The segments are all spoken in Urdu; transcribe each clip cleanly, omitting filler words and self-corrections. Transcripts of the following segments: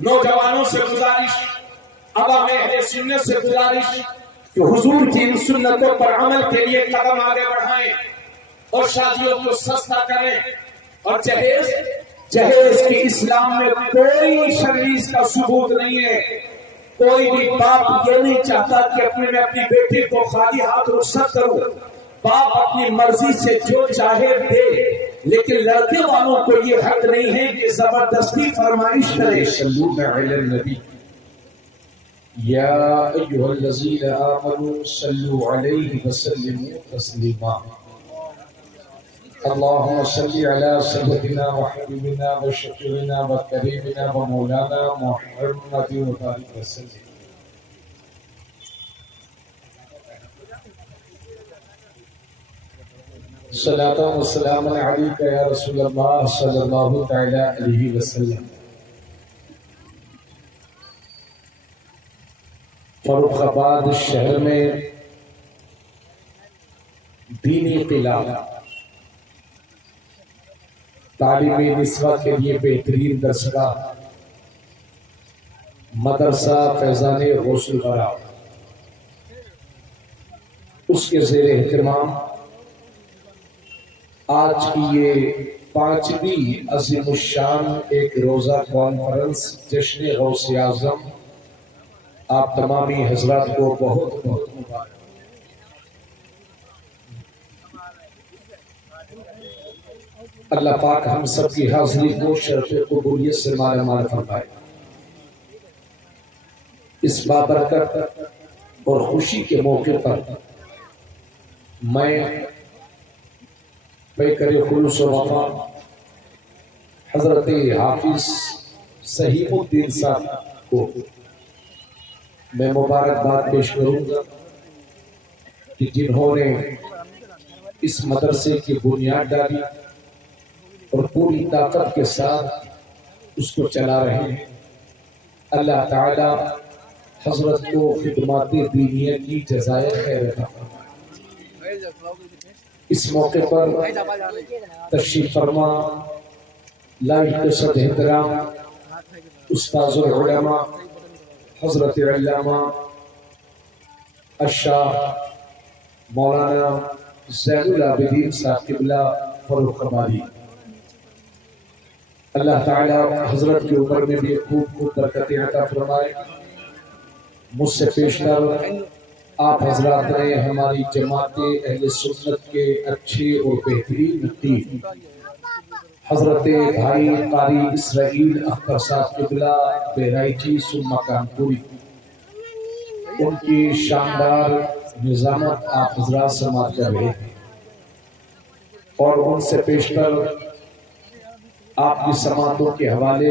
نوجوانوں سے گزارش، عوام اہل سنت سے گزارش کہ حضور کی ان سنتوں پر عمل کے لیے قدم آگے بڑھائیں اور شادیوں کو سستا کریں، اور جہیز کی اسلام میں کوئی شرعیت کا ثبوت نہیں ہے۔ کوئی بھی باپ یہ نہیں چاہتا کہ میں اپنی بیٹی کو خالی ہاتھ رخصت کروں۔ باپ اپنی مرضی سے جو چاہے دے، لیکن لڑکے والوں کو یہ حق نہیں ہے کہ زبردستی فرمائش کرے۔ صلوات علی النبی یا ایھا الذین آمنوا صلوا علیہ وسلموا تسلیما۔ اللهم صل على سيدنا وحبيبنا وشفيعنا وكريمنا ومولانا محمد وبارك وسلم۔ صلاة وسلام عليك يا رسول الله صلى الله تعالى عليه وسلم۔ فاروق آباد شہر میں دینی قلعہ، تعلیمی نسواں کے لیے بہترین درسگاہ مدرسہ فیضان غوث الورا، اس کے زیر اہتمام آج کی یہ 5ویں عظیم الشان ایک روزہ کانفرنس جشن غوث اعظم، آپ تمامی حضرات کو بہت بہت مبارک۔ اللہ پاک ہم سب کی حاضری کو شرف قبولیت سے مالا مال فرمائے۔ اس بابرکت اور خوشی کے موقع پر میں پیکر خلوص و وفا حضرت حافظ سہیم الدین صاحب کو میں مبارکباد پیش کروں گا کہ جنہوں نے اس مدرسے کی بنیاد ڈالی اور پوری طاقت کے ساتھ اس کو چلا رہے ہیں۔ اللہ تعالی حضرت کو خدمات دینیہ کی جزائے خیر عطا فرمائے۔ اس موقع پر تشریف فرما لائق صد احترام استاذ العلماء حضرت علامہ الشاہ مولانا زین العابدین صاحب قبلہ فاروق آبادی، اللہ تعالی حضرت کی عمر میں بھی خوب خوب برکتیں عطا فرمائے۔ مجھ سے پیشتر آپ حضرات نے ہماری جماعت اہل سنت کے اچھے اور بہترین نقیب حضرت بھائی قاری اسرائیل اختر صاحب قبلہ بہرائچی ثم کانپوری، ان کی شاندار نظامت آپ حضرات سماعت کر رہے ہیں، اور ان سے پیشتر آپ کی سماعتوں کے حوالے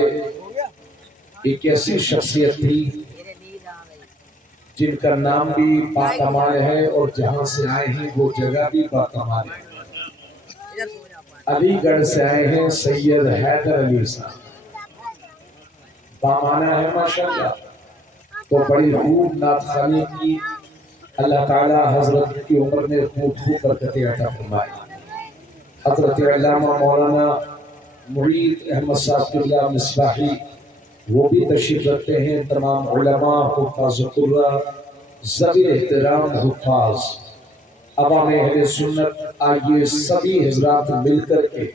ایک ایسی شخصیت تھی جن کا نام بھی باکمال ہے اور جہاں سے آئے ہیں وہ جگہ بھی باکمال ہے۔ علی گڑھ سے آئے ہیں سید حیدر علی صاحب، بامانہ ہے ماشاءاللہ، تو بڑی خوب نعت خوانی کی۔ اللہ تعالی حضرت کی عمر میں خوب خوب برکتیں عطا فرمائے۔ حضرت علامہ مولانا معید احمد صاحب قبلہ مصباحی وہ بھی تشریف رکھتے ہیں۔ تمام علماء، حفاظ اللہ، ذوی احترام حفاظ، عوام اہل سنت، آئیے سبھی حضرات مل کر کے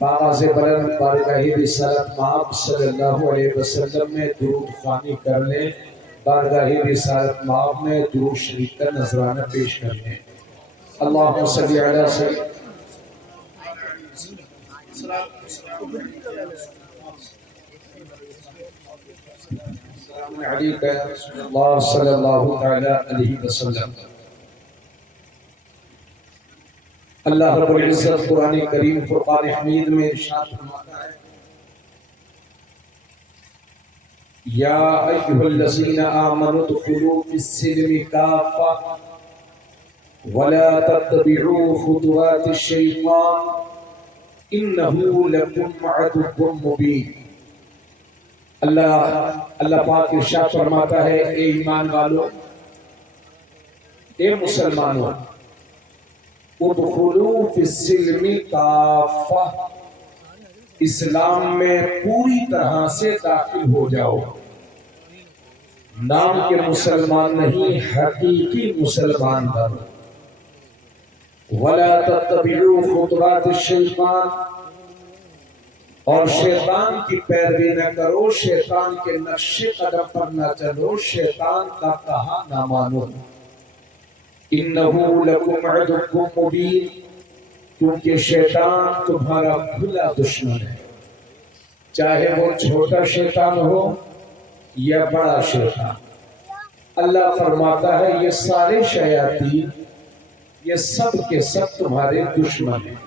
بآواز بلند بارگاہ رسالت مآب صلی اللہ علیہ وسلم میں درود خوانی کر لیں، بارگاہ رسالت مآب میں درود شریف کا نذرانہ پیش کر لیں۔ اللہم صلی علی سیدنا علیکہ یا رسول اللہ صلی اللہ تعالی علیہ وسلم۔ اللہ رب العزت قرآن کریم فرقان حمید میں ارشاد فرماتا ہے، یا ایھا الذین آمنوا ادخلوا فی السلم کافۃ ولا تتبعوا خطوات الشیطان انہ لکم عدو مبین۔ اللہ پاک ارشاد فرماتا ہے، اے ایمان والو، اے مسلمانوں، ادخلوا فی السلم کافۃ، اسلام میں پوری طرح سے داخل ہو جاؤ. نام کے مسلمان نہیں، حقیقی مسلمان بنو. وَلَا تَتَّبِعُوا خُطُوَاتِ الشَّيْطَانِ، اور شیطان کی پیروی نہ کرو، شیطان کے نقش قدم پر نہ چلو، شیطان کا کہا نہ مانو. إِنَّهُ لَكُمْ عَدُوٌّ مُّبِينٌ، کیونکہ شیطان تمہارا کھلا دشمن ہے، چاہے وہ چھوٹا شیطان ہو یا بڑا شیطان. اللہ فرماتا ہے یہ سارے شیاطین، یہ سب کے سب تمہارے دشمن ہیں.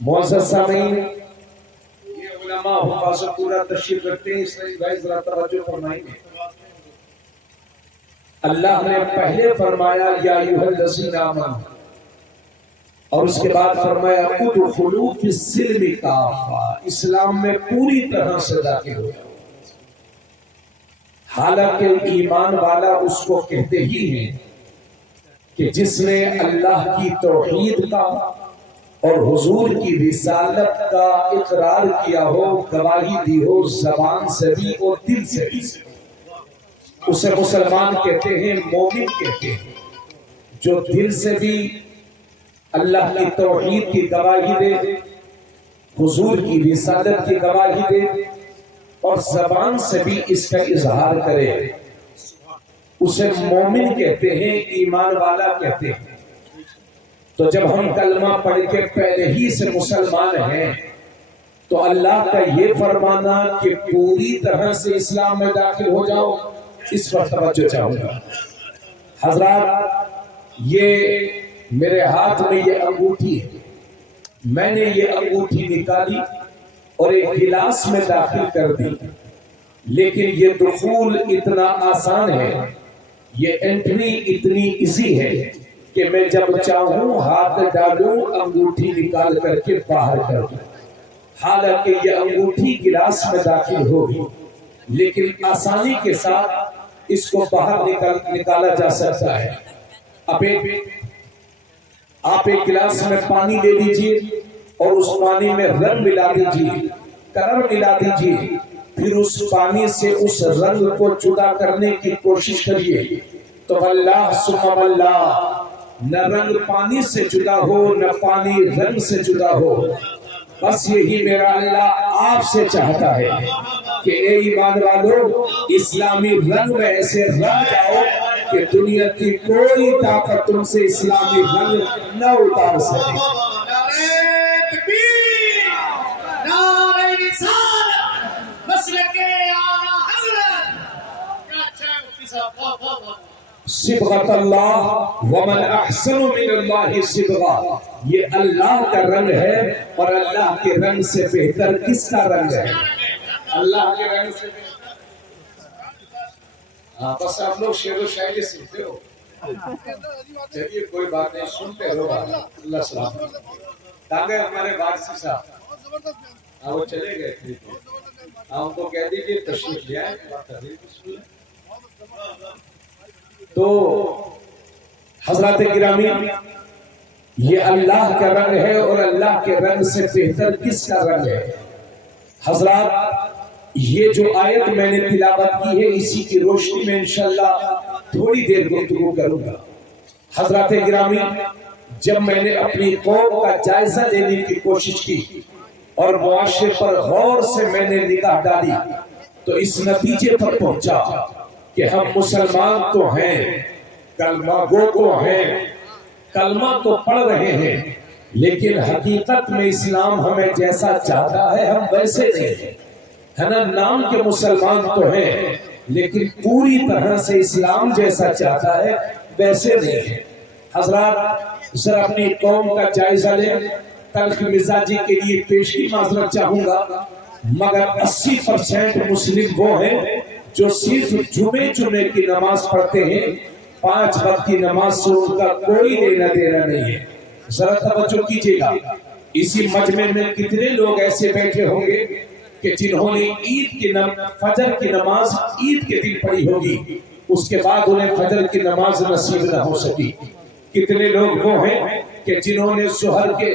معزز سامعین، یہ علماء حفاظ پورا تشریف رکھتے ہیں، اس لیے بھائی ذرا توجہ فرمائیں گے. اللہ نے پہلے فرمایا یا ایھا الذین آمنوا، اور اس کے بعد فرمایا ادخلوا فی السلم کافہ، اسلام میں پوری طرح سے داخل ہو جاؤ. حالانکہ ایمان والا اس کو کہتے ہی ہیں کہ جس نے اللہ کی توحید کا اور حضور کی رسالت کا اقرار کیا ہو، گواہی دی ہو زبان سے بھی اور دل سے بھی، اسے مسلمان کہتے ہیں، مومن کہتے ہیں. جو دل سے بھی اللہ کی توحید کی گواہی دے، حضور کی رسالت کی گواہی دے اور زبان سے بھی اس کا اظہار کرے، اسے مومن کہتے ہیں، ایمان والا کہتے ہیں. تو جب ہم کلمہ پڑھ کے پہلے ہی سے مسلمان ہیں تو اللہ کا یہ فرمانا کہ پوری طرح سے اسلام میں داخل ہو جاؤ، اس پر توجہ چاہوں گا. حضرات، یہ میرے ہاتھ میں یہ انگوٹھی ہے، میں نے یہ انگوٹھی نکالی اور ایک گلاس میں داخل کر دی، لیکن یہ دخول اتنا آسان ہے، یہ انٹری اتنی ایزی ہے کہ میں جب چاہوں ہاتھ ڈالوں، انگوٹھی نکال کر کے باہر کر دوں. حالانکہ یہ انگوٹھی گلاس میں داخل ہوگی، لیکن آسانی کے ساتھ اس کو باہر نکالا جا سکتا ہے. آپ ایک گلاس میں پانی لے لیجئے اور اس پانی میں رنگ ملا دیجئے، کلر ملا دیجئے، پھر اس پانی سے اس رنگ کو جدا کرنے کی کوشش کریے تو واللہ ثم واللہ، نہ رنگ پانی سے جدا ہو نہ پانی رنگ سے جدا ہو. بس یہی میرا اللہ آپ سے چاہتا ہے کہ اے ایمان والو، اسلامی رنگ میں ایسے رنگ جاؤ کہ دنیا کی کوئی طاقت تم سے اسلامی رنگ نہ اتار سکے. صبغۃ اللہ ومن احسن من اللہ صبغہ، یہ اللہ کا رنگ ہے اور اللہ کے رنگ سے بہتر کس کا رنگ ہے؟ اللہ کے رنگ سے بس آپ لوگ شعر و شاعری سنتے ہو، چلیے کوئی بات نہیں، سنتے رہو. اللہ سلام. کہاں گئے ہمارے وارثی صاحب؟ وہ چلے گئے تھے، ہم کو کہہ دیجیے تشریف لے آئے. تو حضرات گرامی، یہ اللہ کا رنگ ہے اور اللہ کے رنگ سے بہتر کس کا رنگ ہے؟ حضرات، یہ جو آیت میں نے تلاوت کی ہے، اسی کی روشنی میں انشاءاللہ تھوڑی دیر گفتگو کروں گا. حضرات گرامی، جب میں نے اپنی قوم کا جائزہ لینے کی کوشش کی اور معاشرے پر غور سے میں نے نگاہ ڈالی تو اس نتیجے پر پہنچا کہ ہم مسلمان تو ہیں، کلمہ گو تو ہیں، کلمہ تو پڑھ رہے ہیں، لیکن حقیقت میں اسلام ہمیں جیسا چاہتا ہے ہم ویسے نہیں ہیں. ہے نا، نام کے مسلمان تو ہیں لیکن پوری طرح سے اسلام جیسا چاہتا ہے ویسے نہیں ہیں. حضرات، ذرا اپنی قوم کا جائزہ لیں. تلخ مزاجی کے لیے پیشی معذرت چاہوں گا، مگر 80% مسلم وہ ہیں جو صرف جمعے کی نماز پڑھتے ہیں، 5 وقت کی نماز سے ان کا کوئی لینا دینا نہیں ہے. ذرا توجہ کیجیے گا، اسی مجمع میں کتنے لوگ ایسے بیٹھے ہوں گے کہ جنہوں نے فجر کی نماز عید کے دن پڑھی ہوگی، اس کے بعد انہیں فجر کی نماز نصیب نہ ہو سکی. کتنے لوگ وہ ہیں کہ جنہوں نے ظہر کے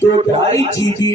2-2.5 GB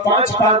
5-5,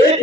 1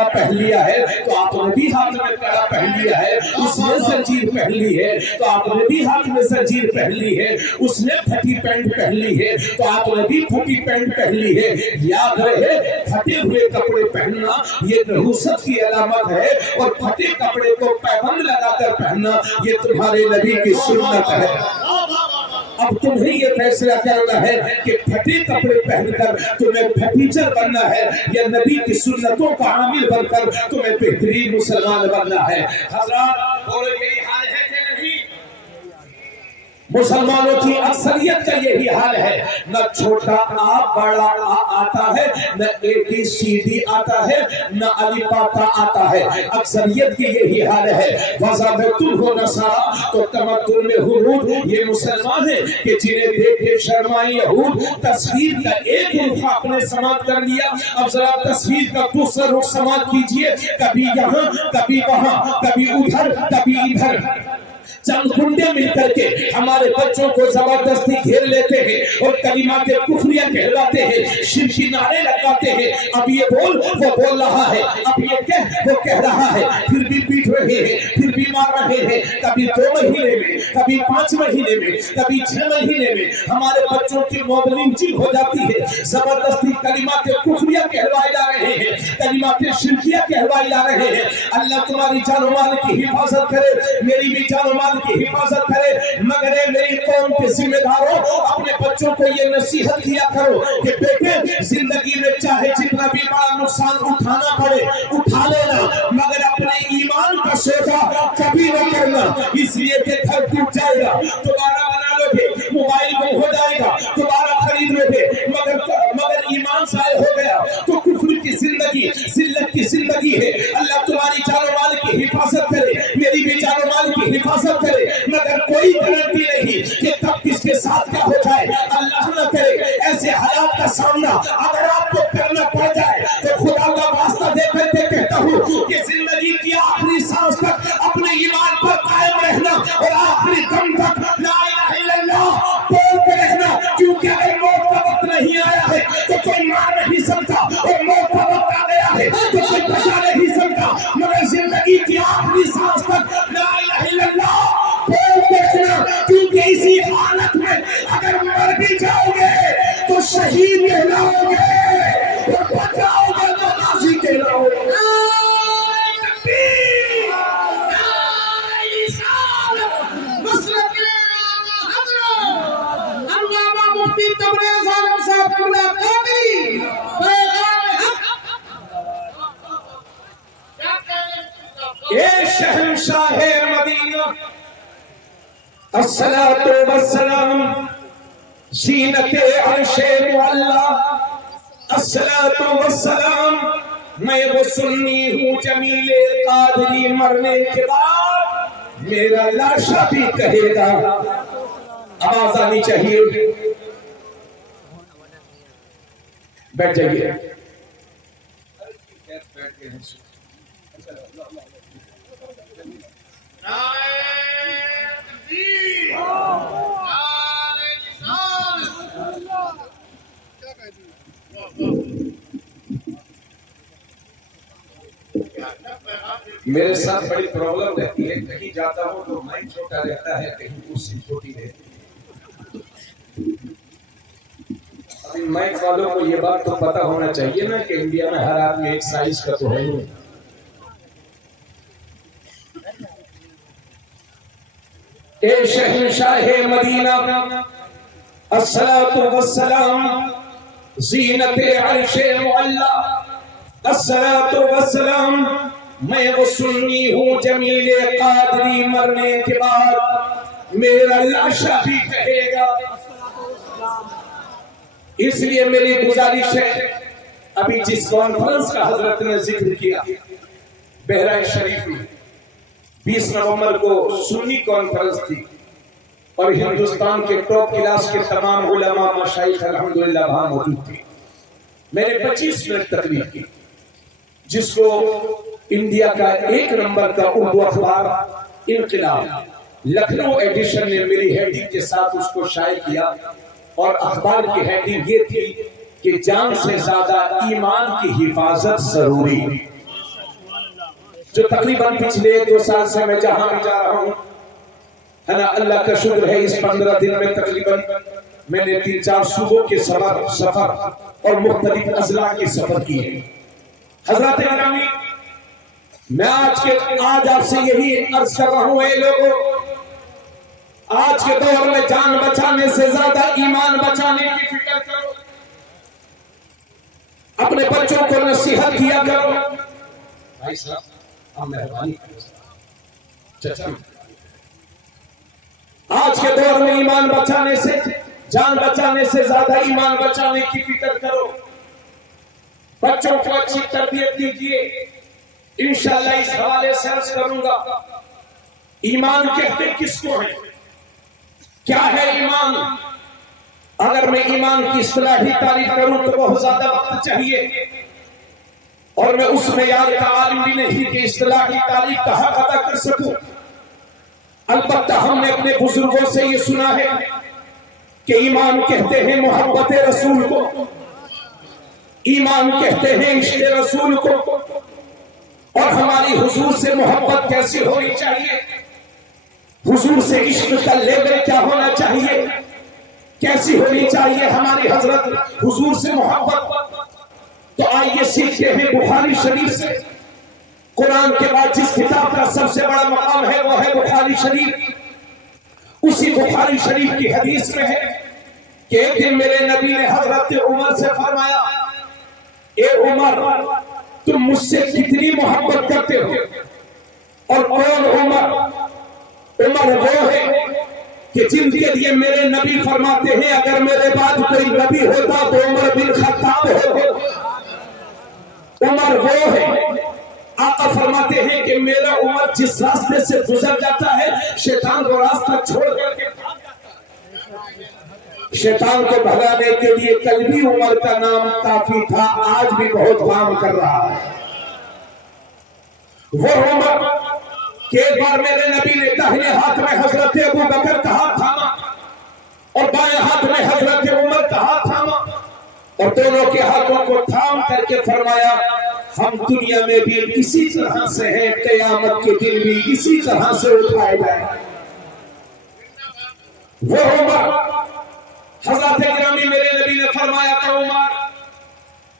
کڑا پہن لیا ہے تو آپ نے بھی ہاتھ میں کڑا پہن لیا ہے، اس نے زنجیر پہن لی ہے تو آپ نے بھی ہاتھ میں زنجیر پہن لی ہے، اس نے پھٹی پینٹ پہن لی ہے تو آپ نے بھی پھٹی پینٹ پہن لی ہے۔ یاد رہے پھٹے ہوئے کپڑے پہننا یہ نحوست کی علامت ہے، اور پھٹے کپڑے کو پیبند لگا کر پہننا یہ تمہارے نبی کی سنت ہے۔ اب تمہیں یہ فیصلہ کرنا ہے کہ پھٹے کپڑے پہن کر تمہیں پھٹیچر بننا ہے یا نبی کی سنتوں کا عامل بن کر تمہیں بہترین مسلمان بننا ہے۔ حضرات بولو یہی حال ہے کہ نہیں؟ مسلمانوں کی اکثریت کا یہی حال ہے، نہ چھوٹا آ بڑا آ آتا ہے، نہ اے بی سی ڈی آتا ہے، نہ علی پاتا آتا ہے۔ اکثریت کی یہی حال ہے۔ وَذَبَتُمْ ہو نصارہ تو تمدن میں حرود یہ مسلمان ہیں کہ جنہیں دیکھ کے شرمائیں یہود، تصویر کا ایک رخ آپ نے سماعت کر لیا، اب ذرا تصویر کا دوسرا رخ سماعت کیجئے، کبھی یہاں کبھی وہاں کبھی ادھر کبھی ادھر، چند گنڈے مل کر کے ہمارے بچوں کو زبردستی گھیر لیتے ہیں اور کلمات کفریہ کہلاتے ہیں، شرکی نعرے لگاتے ہیں، اب یہ بول وہ بول رہا ہے، اب یہ کہہ وہ کہہ رہا ہے، پھر بھی پیٹ رہے ہیں، پھر بھی مار رہے ہیں، کبھی 2 مہینے میں کبھی 5 مہینے میں کبھی 6 مہینے میں ہمارے بچوں کی موت لنچنگ ہو جاتی ہے، زبردستی کلمات کفریہ کہلوائے جا رہے ہیں، کلمات شرکیہ کہلوائے جا رہے ہیں۔ اللہ تمہاری جان و مال کی حفاظت کرے، میری بھی جان و مال کی حفاظت کرے، مگر اے میری قوم کے ذمہ داروں اپنے بچوں کو یہ نصیحت کیا کرو کہ بیٹے زندگی میں چاہے جتنا بھی بڑا نقصان اٹھانا پڑے اٹھا لینا، مگر اپنے ایمان کا سودا کبھی نہ کرنا، اس لیے کہ گھر ٹوٹ جائے گا، دوبارہ بنا لو گے، موبائل گم ہو جائے گا، دوبارہ خرید لو گے، مگر ایمان ضائع ہو گیا تو کفر کی زندگی ذلت کی زندگی ہے۔ اللہ تمہاری جان و مال کی حفاظت کرے، میری بھی جان و مال کی حفاظت کرے، مگر کوئی گارنٹی نہیں کہ کب کس کے ساتھ کیا ہو جائے، اللہ نہ کرے۔ ایسے حالات کا سامنا اگر آپ کو کرنا پڑ جائے تو خدا کا واسطہ دے کر کے کہتا ہوں کہ زندگی کی آخری سانس تک اپنے ایمان پر قائم رہنا اور آخری دم تک لا الہ الا اللہ بولتے رہنا، کیونکہ اگر موت کا وقت نہیں آیا ہے تو کوئی مار نہیں سکتا، اور موت کا وقت آ گیا ہے تو کوئی بچا نہیں سکتا، مگر زندگی کی آخری سانس تک لا الہ الا اللہ بولتے رہنا، کیونکہ اسی حالت میں اگر مر بھی جاؤ گے تو شہید کہلاؤ گے اور بچاؤ گے تو غازی کہلاؤ گے۔ اے شہنشاہ مدینہ الصلاۃ والسلام، زینت عرش معلا، الصلاۃ والسلام، میں وہ سنی ہوں جمیل قادری، مرنے کے بعد میرا لاشا بھی کہے گا۔ آواز آنی چاہیے، بیٹھ جائیے۔ میرے ساتھ بڑی پرابلم رہتی ہے، کہیں جاتا ہوں تو مائک چھوٹا رہتا ہے، کہیں کرسی چھوٹی رہتی ہے۔ ابھی مائک والوں کو یہ بات تو پتا ہونا چاہیے نا کہ انڈیا میں ہر آدمی ایک سائز کا تو ہے نہیں۔ اے شہنشاہ مدینہ الصلاۃ والسلام، زینت عرش معلا، الصلاۃ والسلام، میں وہ سنی ہوں جمیل قادری، مرنے کے بعد میرا لاشا بھی کہے گا۔ اس لیے میری گزارش ہے، ابھی جس کانفرنس کا حضرت نے ذکر کیا بہرائچ شریف میں 20 نومبر کو سنی کانفرنس تھی، اور ہندوستان کے ٹاپ کلاس کے تمام علماء مشائخ الحمدللہ وہاں موجود تھے۔ میں نے 25 منٹ تقریر کی، جس کو انڈیا کا 1 نمبر کا اردو اخبار انقلاب لکھنؤ ایڈیشن نے میری ہیڈنگ کے ساتھ اس کو شائع کیا، اور اخبار کی ہیڈنگ یہ تھی کہ جان سے زیادہ ایمان کی حفاظت ضروری۔ جو تقریباً پچھلے 2 سال سے میں جہاں بھی جا رہا ہوں ہے نا، اللہ کا شکر ہے اس 15 دن میں تقریباً میں نے 3-4 صوبوں کے سفر اور مختلف اضلاع کے سفر کیے۔ حضرات گرامی، میں آج آپ سے یہی عرض کر رہا ہوں، اے لوگوں، آج کے دور میں جان بچانے سے زیادہ ایمان بچانے کی فکر کرو، اپنے بچوں کو نصیحت کیا کرو۔ بھائی صاحب آپ مہربانی کریں، آج کے دور میں ایمان بچانے سے، جان بچانے سے زیادہ ایمان بچانے کی فکر کرو، بچوں کو اچھی تربیت دیجیے۔ انشاءاللہ اس حوالے سے عرض کروں گا، ایمان کہتے کس کو ہے، کیا ہے ایمان؟ اگر میں ایمان کی اصطلاحی تعریف کروں تو بہت زیادہ وقت چاہیے، اور میں اس معیار کا عالم بھی نہیں کہ اصطلاحی تعریف کا حق ادا کر سکوں۔ البتہ ہم نے اپنے بزرگوں سے یہ سنا ہے کہ ایمان کہتے ہیں محبت رسول کو، ایمان کہتے ہیں عشق رسول کو۔ اور ہماری حضور سے محبت کیسی ہونی چاہیے، حضور سے عشق کا لیول کیا ہونا چاہیے، کیسی ہونی چاہیے ہماری حضرت حضور سے محبت؟ تو آئیے سیکھتے ہیں بخاری شریف سے۔ قرآن کے بعد جس کتاب کا سب سے بڑا مقام ہے وہ ہے بخاری شریف۔ اسی بخاری شریف کی حدیث میں ہے کہ ایک دن میرے نبی نے حضرت عمر سے فرمایا، اے عمر، تم مجھ سے کتنی محبت کرتے ہو؟ اور کون عمر؟ عمر وہ ہے کہ جن کے لیے میرے نبی فرماتے ہیں اگر میرے بعد کوئی نبی ہوتا تو عمر بن خطاب ہوتا۔ عمر وہ ہے، آقا فرماتے ہیں کہ میرا عمر جس راستے سے گزر جاتا ہے شیطان کو راستہ چھوڑ کر کے بھاگ جاتا ہے۔ شیطان کو بھگانے کے لیے کل بھی عمر کا نام کافی تھا، آج بھی بہت کام کر رہا ہے۔ وہ عمر کہ ایک بار میرے نبی نے داہنے ہاتھ میں حضرت ابو بکر کا ہاتھ تھاما اور بائیں ہاتھ میں حضرت عمر کا ہاتھ تھاما، اور دونوں کے ہاتھوں کو تھام کر کے فرمایا، ہم دنیا میں بھی اسی طرح سے ہیں، قیامت کے دن بھی اسی طرح سے اٹھائے جائیں۔ وہ عمر، حضرت گرامی میرے نبی نے فرمایا کہ عمر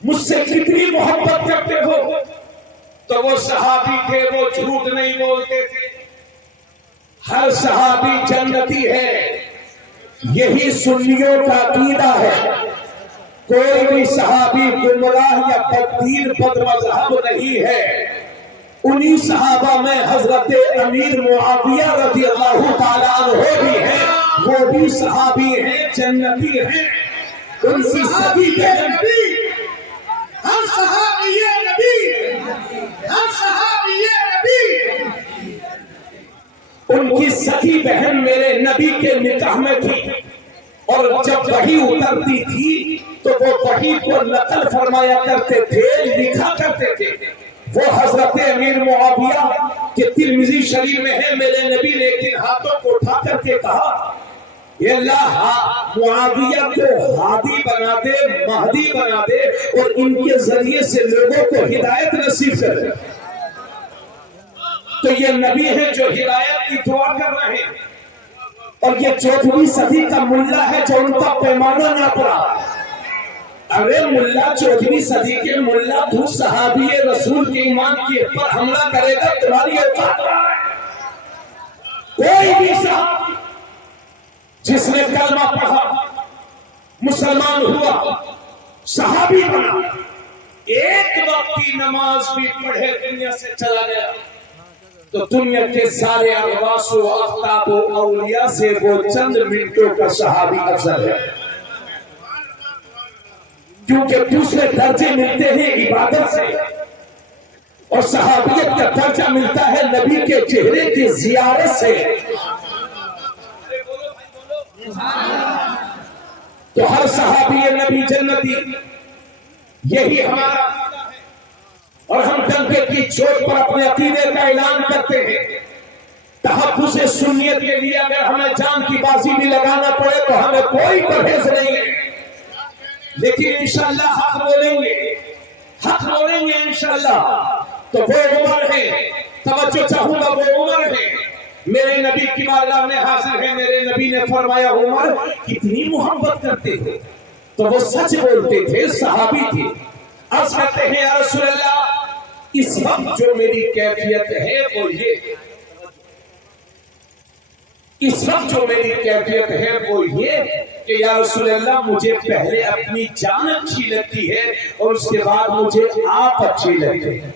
مجھ سے کتنی محبت کرتے ہو؟ تو وہ صحابی تھے، وہ جھوٹ نہیں بولتے تھے۔ ہر صحابی جنتی ہے، یہی سنیوں کا عقیدہ ہے۔ کوئی بھی صحابی گمراہ یا بددین بد مذہب نہیں ہے۔ انہی صحابہ میں حضرت امیر معاویہ رضی اللہ تعالیٰ عنہ بھی ہیں، وہ بھی صحابی ہیں، جنتی ہیں۔ ان کی سبھی بہن ہر صحابی نبی، ہر صحابی نبی، ان کی سخی بہن میرے نبی کے نکاح میں تھی، اور جب وحی اترتی تھی تو وہ وحی کو نقل فرمایا کرتے تھے، لکھا کرتے تھے۔ وہ حضرت امیر معاویہ کہ ترمذی شریف میں ہے، میرے نبی نے ایک دن ہاتھوں کو اٹھا کر کے کہا، یہ اللہ معاویہ کو ہادی بنا دے، مہدی بنا دے، اور ان کے ذریعے سے لوگوں کو ہدایت نصیب کر دے۔ تو یہ نبی ہے جو ہدایت کی دعا کر رہے ہیں، اور یہ 14ویں صدی کا ملا ہے جو ان کا پیمانہ نہ پڑا۔ ارے ملا 14ویں صدی کے ملا، تو صحابی رسول کے ایمان کے پر حملہ کرے گا، تمہاری اوقات ہے؟ کوئی بھی صحابی جس نے کلمہ پڑھا، مسلمان ہوا، صحابی بنا، ایک وقت کی نماز بھی پڑھے دنیا سے چلا گیا، تو دنیا کے سارے اغواص و اقطاب و اولیاء سے وہ چند منٹوں کا صحابی افضل ہے۔ کیونکہ دوسرے درجے ملتے ہیں عبادت سے، اور صحابیت کا درجہ ملتا ہے نبی کے چہرے کی زیارت سے۔ تو ہر صحابی نبی جنتی، یہی ہمارا عقیدہ ہے، اور ہم ڈنکے کی چوٹ پر اپنے عقیدے کا اعلان کرتے ہیں۔ تحفظ سنیت کے لیے اگر ہمیں جان کی بازی بھی لگانا پڑے تو ہمیں کوئی پرہیز نہیں ہے، لیکن انشاءاللہ حق بولیں گے، حق بولیں گے انشاءاللہ۔ تو وہ عمر ہے، توجہ چاہوں گا، وہ عمر ہے میرے نبی کی بارگاہ میں حاضر ہے. میرے نبی نے فرمایا عمر کتنی محبت کرتے تھے؟ تو وہ سچ بولتے تھے، صحابی تھے. عرض کرتے ہیں یا رسول اللہ اس وقت جو میری کیفیت ہے وہ یہ، اس وقت جو میری کیفیت ہے وہ یہ کہ یا رسول اللہ مجھے پہلے اپنی جان اچھی لگتی ہے اور اس کے بعد مجھے آپ اچھی لگتے ہیں.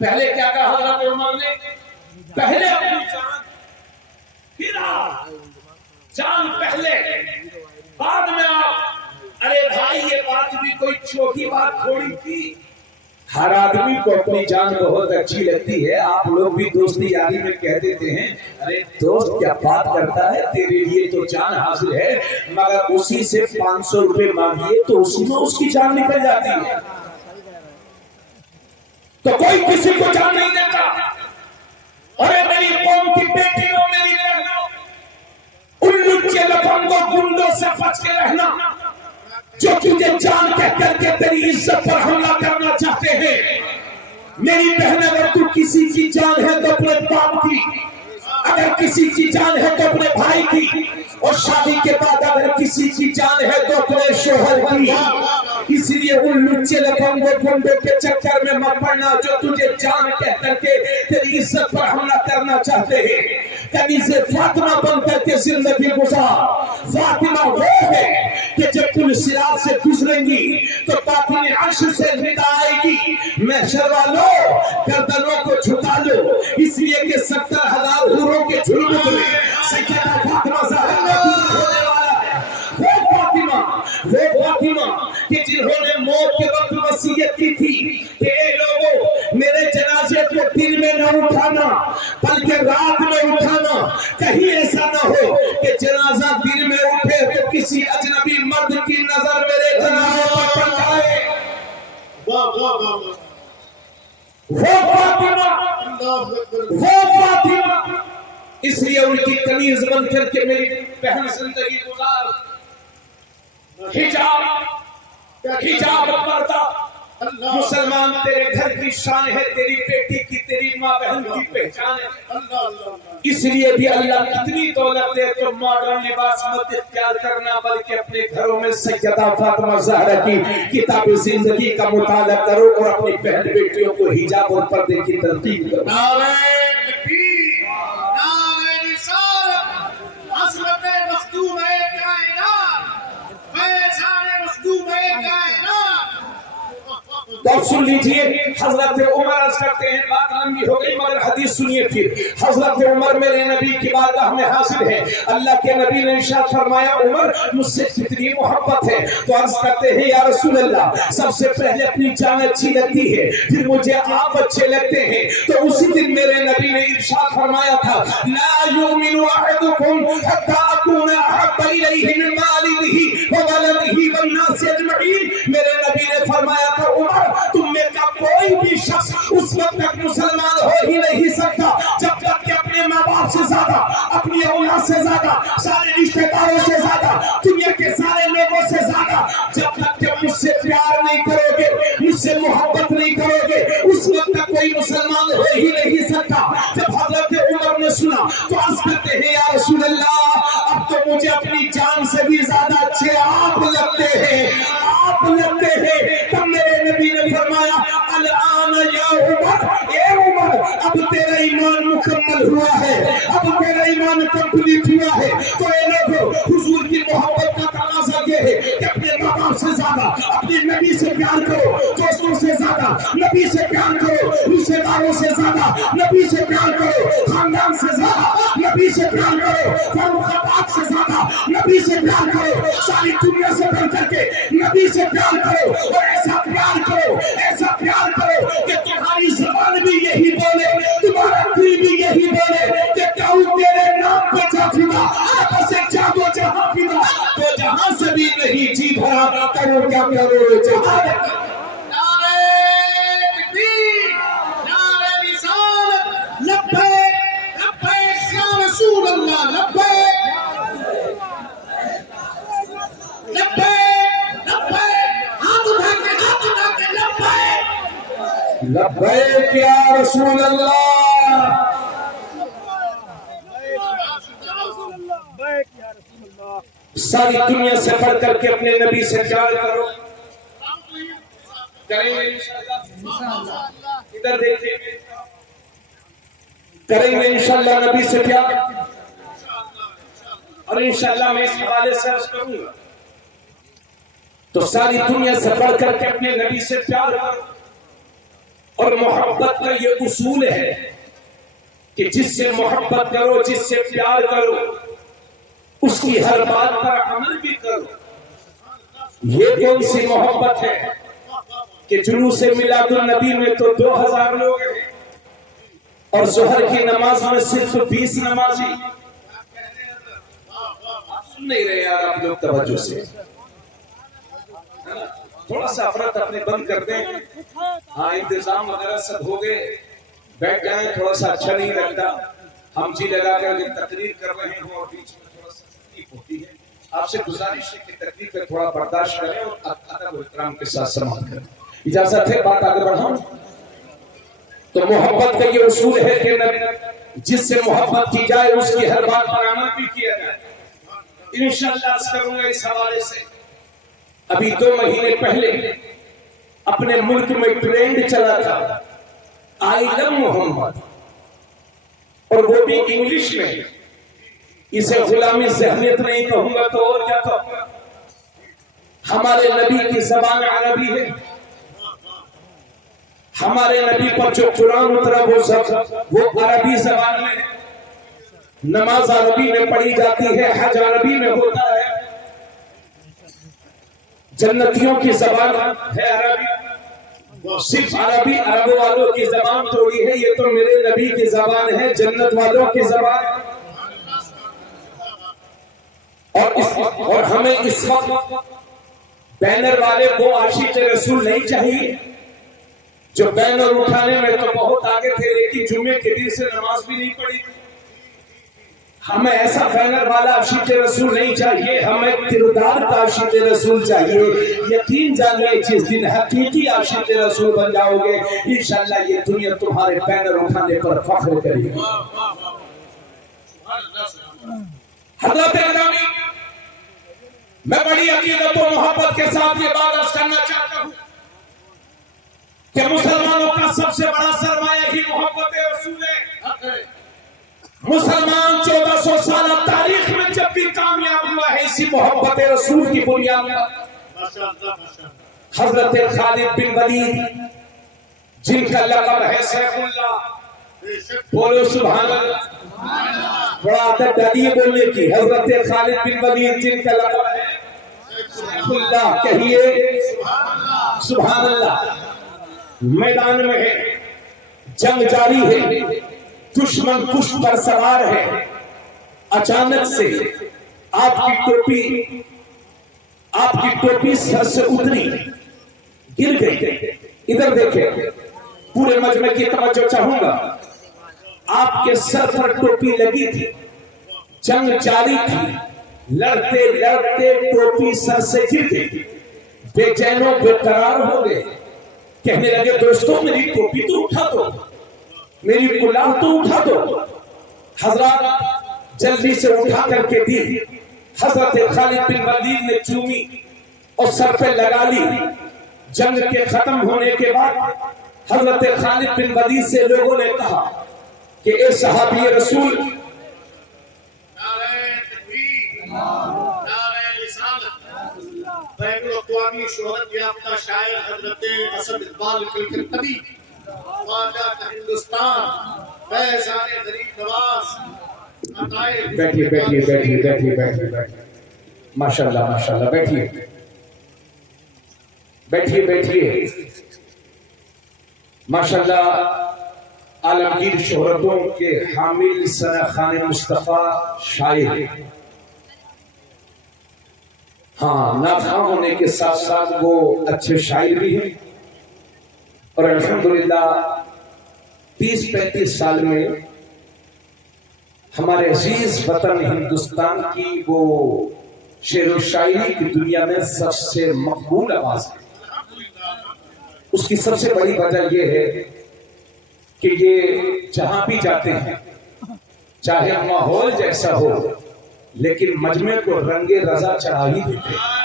پہلے کیا کہا حضرت عمر نے؟ پہلے اپنی جان، پھر آپ. جان پہلے، بعد میں آپ. ارے بھائی یہ بات بھی کوئی چھوٹی بات تھوڑی تھی. ہر آدمی کو اپنی جان بہت اچھی لگتی ہے. آپ لوگ بھی دوستی یاری میں کہہ دیتے ہیں ارے دوست کیا بات کرتا ہے، تیرے لیے تو جان حاضر ہے، مگر اسی سے 500 روپے مانگیے تو اسی میں اس کی جان نکل جاتی ہے. تو کوئی کسی کو جان نہیں دیتا. ارے میری قوم کی بیٹیوں، میری بہنوں، ان لچے لفنگوں گنڈوں سے بچ کے رہنا جو تجھے جان کہہ کر کے تیری عزت پر حملہ کرنا چاہتے ہیں. میری بہن اگر تو کسی کی جان ہے تو اپنے باپ کی، اگر کسی کی جان ہے تو اپنے بھائی کی، اور شادی کے بعد اگر کسی کی جان ہے تو اپنے شوہر کی. اسی لیے ان لچے لفنگوں گنڈوں کے چکر میں مت پڑنا جو تجھے جان کہہ کر کے تیری عزت پر حملہ کرنا چاہتے ہیں. کنیز فاطمہ بن کر کے زندگی گزار. فاطمہ وہ ہے کہ جب تم صراط سے گزریں گی تو باطن عرش سے ندا آئے گی. محشر والوں گردنوں کو جھکا لو، اس لیے کہ 70,000 حوروں کے جھلمت میں سیدہ فاطمہ زہرا نبی ہونے والا ہے. وہ فاطمہ کہ جنہوں نے موت کے وقت وصیت کی تھی کہ اے لوگوں میرے جنازے کو دن میں نہ اٹھانا بلکہ رات میں اٹھانا، کہیں ایسا نہ ہو کہ جنازہ دن میں اٹھے تو کسی اجنبی مرد کی نظر میرے جنازے پر پڑ جائے. وہ فاطمہ اس لیے ان کی کنیز بن کر کے میری بہن زندگی گزار. حجاب پردہ مسلمان تیرے گھر کی شان ہے، تیری بیٹی کی، تیری ماں بہن کی پہچان ہے. اس لیے بھی اللہ کتنی دولت دے تو ماڈرن لباس مت اختیار کرنا بلکہ اپنے گھروں میں سیدہ فاطمہ زہرا کی کتاب زندگی کا مطالعہ کرو اور اپنی بہن بیٹیوں کو حجاب اور پردے کی ترتیب کرو. تو سن لیجئے حضرت عمر عرض کرتے ہیں، بات لمبی ہو گئی مگر حدیث سنیے. پھر حضرت عمر میرے نبی کی بارگاہ میں حاضر ہے. اللہ کے نبی نے ارشاد فرمایا عمر مجھ سے کتنی محبت ہے؟ تو عرض کرتے ہیں یا رسول اللہ سب سے پہلے اپنی جان اچھی لگتی ہے، پھر مجھے آپ اچھے لگتے ہیں. تو اسی دن میرے نبی نے ارشاد فرمایا تھا لا یؤمن احدکم حتی اکون احب الیہ من والدہ وولدہ والناس اجمعین. میرے نبی نے فرمایا تھا عمر تم میں کا کوئی بھی شخص اس وقت تک مسلمان ہو ہی نہیں سکتا جب تک کہ اپنے ماں باپ سے زیادہ، اپنی اولاد سے زیادہ، سارے رشتہ داروں سے زیادہ، دنیا کے سارے لوگوں سے زیادہ جب تک کہ مجھ سے پیار نہیں کرو گے، مجھ سے محبت نہیں کرو گے، اس وقت تک کوئی مسلمان ہو ہی نہیں سکتا. جب حضرت عمر نے سنا تو عرض کرتے ہیں یا رسول اللہ اب تو مجھے اپنی جان سے بھی زیادہ اچھے آپ لگتے ہیں، آپ لگتے ہیں. تب میرے نبی نے فرمایا الان یا عمر، اے عمر اب تیرا ایمان مکمل ہوا ہے، اب تیرا ایمان کمپلیٹ ہوا ہے. تو اے لوگوں حضور کی محبت کا تقاضا یہ ہے کہ اپنے ماں باپ سے زیادہ اپنے نبی سے پیار کرو، دوستوں سے زیادہ نبی سے پیار کرو، رشتہ داروں سے زیادہ نبی سے پیار کرو، خاندان سے زیادہ نبی سے پیار کرو، فروخت سے زیادہ نبی سے پیار کرو، ساری دنیا سے بڑھ کر کے نبی سے پیار کرو. اور ایسا پیار کرو، ایسا پیار کرو کہ تمہاری زبان بھی یہی بولے، تمہارا دل بھی یہی بولے کہ کہوں تیرے نام پہ جا فدا، آپ سے جاگو جہاں فدا، تو جہاں سے بھی نہیں جی بھرا کرو کیا کرو جہاں. لبیک یا رسول اللہ، ساری دنیا سے بڑھ کر کے اپنے نبی سے پیار کرو. کریں گے انشاءاللہ؟ ادھر دیکھیں، کریں گے انشاءاللہ نبی سے پیار. اور انشاءاللہ میں اس حوالے سے عرض کروں گا تو ساری دنیا سے بڑھ کر کے اپنے نبی سے پیار کرو. اور محبت کا یہ اصول ہے کہ جس سے محبت کرو، جس سے پیار کرو، اس کی ہر بات پر عمل بھی کرو. یہ کون سی محبت ہے کہ جلوس میلاد النبی میں تو 2000 لوگ ہیں اور ظہر کی نماز میں صرف 20 نمازی. سن نہیں رہے یار آپ لوگ توجہ سے، تھوڑا سا افراد اپنے بند کر دیں. ہاں انتظام وغیرہ سب ہو گئے، بیٹھ جائیں. تھوڑا سا اچھا نہیں لگتا ہم جی لگا کر کے تقریر کر رہے ہوں اور بیچ میں تھوڑا سا تکلیف ہوتی ہے. آپ سے گزارش ہے کہ تکلیف ہے تھوڑا برداشت کریں اور ادب و احترام کے ساتھ سماعت کریں. اجازت ہے بات آگے بڑھاؤں تو محبت کا یہ اصول ہے کہ جس سے محبت کی جائے اس کی ہر بات پر عمل بھی کیا جائے. انشاءاللہ عرض کروں گا اس حوالے سے. ابھی 2 مہینے پہلے اپنے ملک میں ٹرینڈ چلا تھا آئی لو محمد، اور وہ بھی انگلش میں. اسے غلامی ذہنیت نہیں کہوں گا تو اور کیا کہوں گا. ہمارے نبی کی زبان عربی ہے، ہمارے نبی پر جو قرآن اترا وہ عربی زبان میں ہے. نماز عربی میں پڑھی جاتی ہے، حج عربی میں ہوتا ہے. جنتیوں کی زبان ہے عربی، صرف عربی عرب والوں کی زبان تھوڑی ہے. یہ تو میرے نبی کی زبان ہے، جنت والوں کی زبان. اور ہمیں اس وقت بینر والے وہ عاشق رسول نہیں چاہیے جو بینر اٹھانے میں تو بہت آگے تھے لیکن جمعے کے دن سے نماز بھی نہیں پڑھی. ہمیں ایسا بینر والا عاشق رسول نہیں چاہیے، ہمیں کردار کا عاشق رسول چاہیے. یقین جانیے جس دن حقیقی عاشق رسول بن جاؤ گے انشاءاللہ یہ دنیا تمہارے بینر اٹھانے پر فخر کرے گی. حضرت گرامی، میں بڑی عقیدت و محبت کے ساتھ یہ بات عرض کرنا چاہتا ہوں کہ مسلمانوں کا سب سے بڑا سرمایہ ہی محبت رسول ہے. مسلمان 1400 سالہ تاریخ میں جب بھی کامیاب ہوا ہے اسی محبت رسول کی بنیاد پر. حضرت خالد بن ولید جن کا لقب ہے سیف اللہ، بولو سبحان اللہ. بڑا عادت ڈالی ہے بولنے کی. حضرت خالد بن ولید جن کا لقب ہے سیف اللہ، کہیے سبحان اللہ. میدان میں ہے، جنگ جاری ہے، دشمن پشت پر سوار ہے. اچانک سے آپ کی ٹوپی سر سے اتری، گر گئی. ادھر دیکھیں، پورے مجمع کی توجہ چاہوں گا. آپ کے سر پر ٹوپی لگی تھی، جنگ جاری تھی، لڑتے لڑتے ٹوپی سر سے گر گئی. بے چین و بے قرار ہو گئے، کہنے لگے دوستوں میری ٹوپی تو اٹھا دو، میری کلاه تو اٹھا دو. حضرات جلدی سے اٹھا کر کے دی. حضرت خالد بن ولید نے چومی اور سر پہ لگا لی. جنگ کے ختم ہونے کے بعد حضرت خالد بن ولید سے لوگوں نے کہا کہ اے صحابی رسول، نعرہ تکبیر، نعرہ رسالت، بین الاقوامی شہرت یافتہ شاعر حضرت اسد اقبال کلکتوی، خواجہ ہندوستان، فیضان غریب نواز. بیٹھیے بیٹھیے بیٹھیے بیٹھیے بیٹھیے ماشاءاللہ ماشاءاللہ. بیٹھیے بیٹھیے بیٹھیے ماشاءاللہ. عالمگیر شہرتوں کے حامل سرخان مصطفیٰ شاعر، ہاں ناخواں ہونے کے ساتھ ساتھ وہ اچھے شاعر بھی ہیں. اور الحمدللہ 30-35 سال میں ہمارے عزیز وطن ہندوستان کی وہ شعر و شاعری کی دنیا میں سب سے مقبول آواز ہے. اس کی سب سے بڑی وجہ یہ ہے کہ یہ جہاں بھی جاتے ہیں چاہے ماحول جیسا ہو لیکن مجمع کو رنگ رضا چڑھا ہی دیتے ہیں.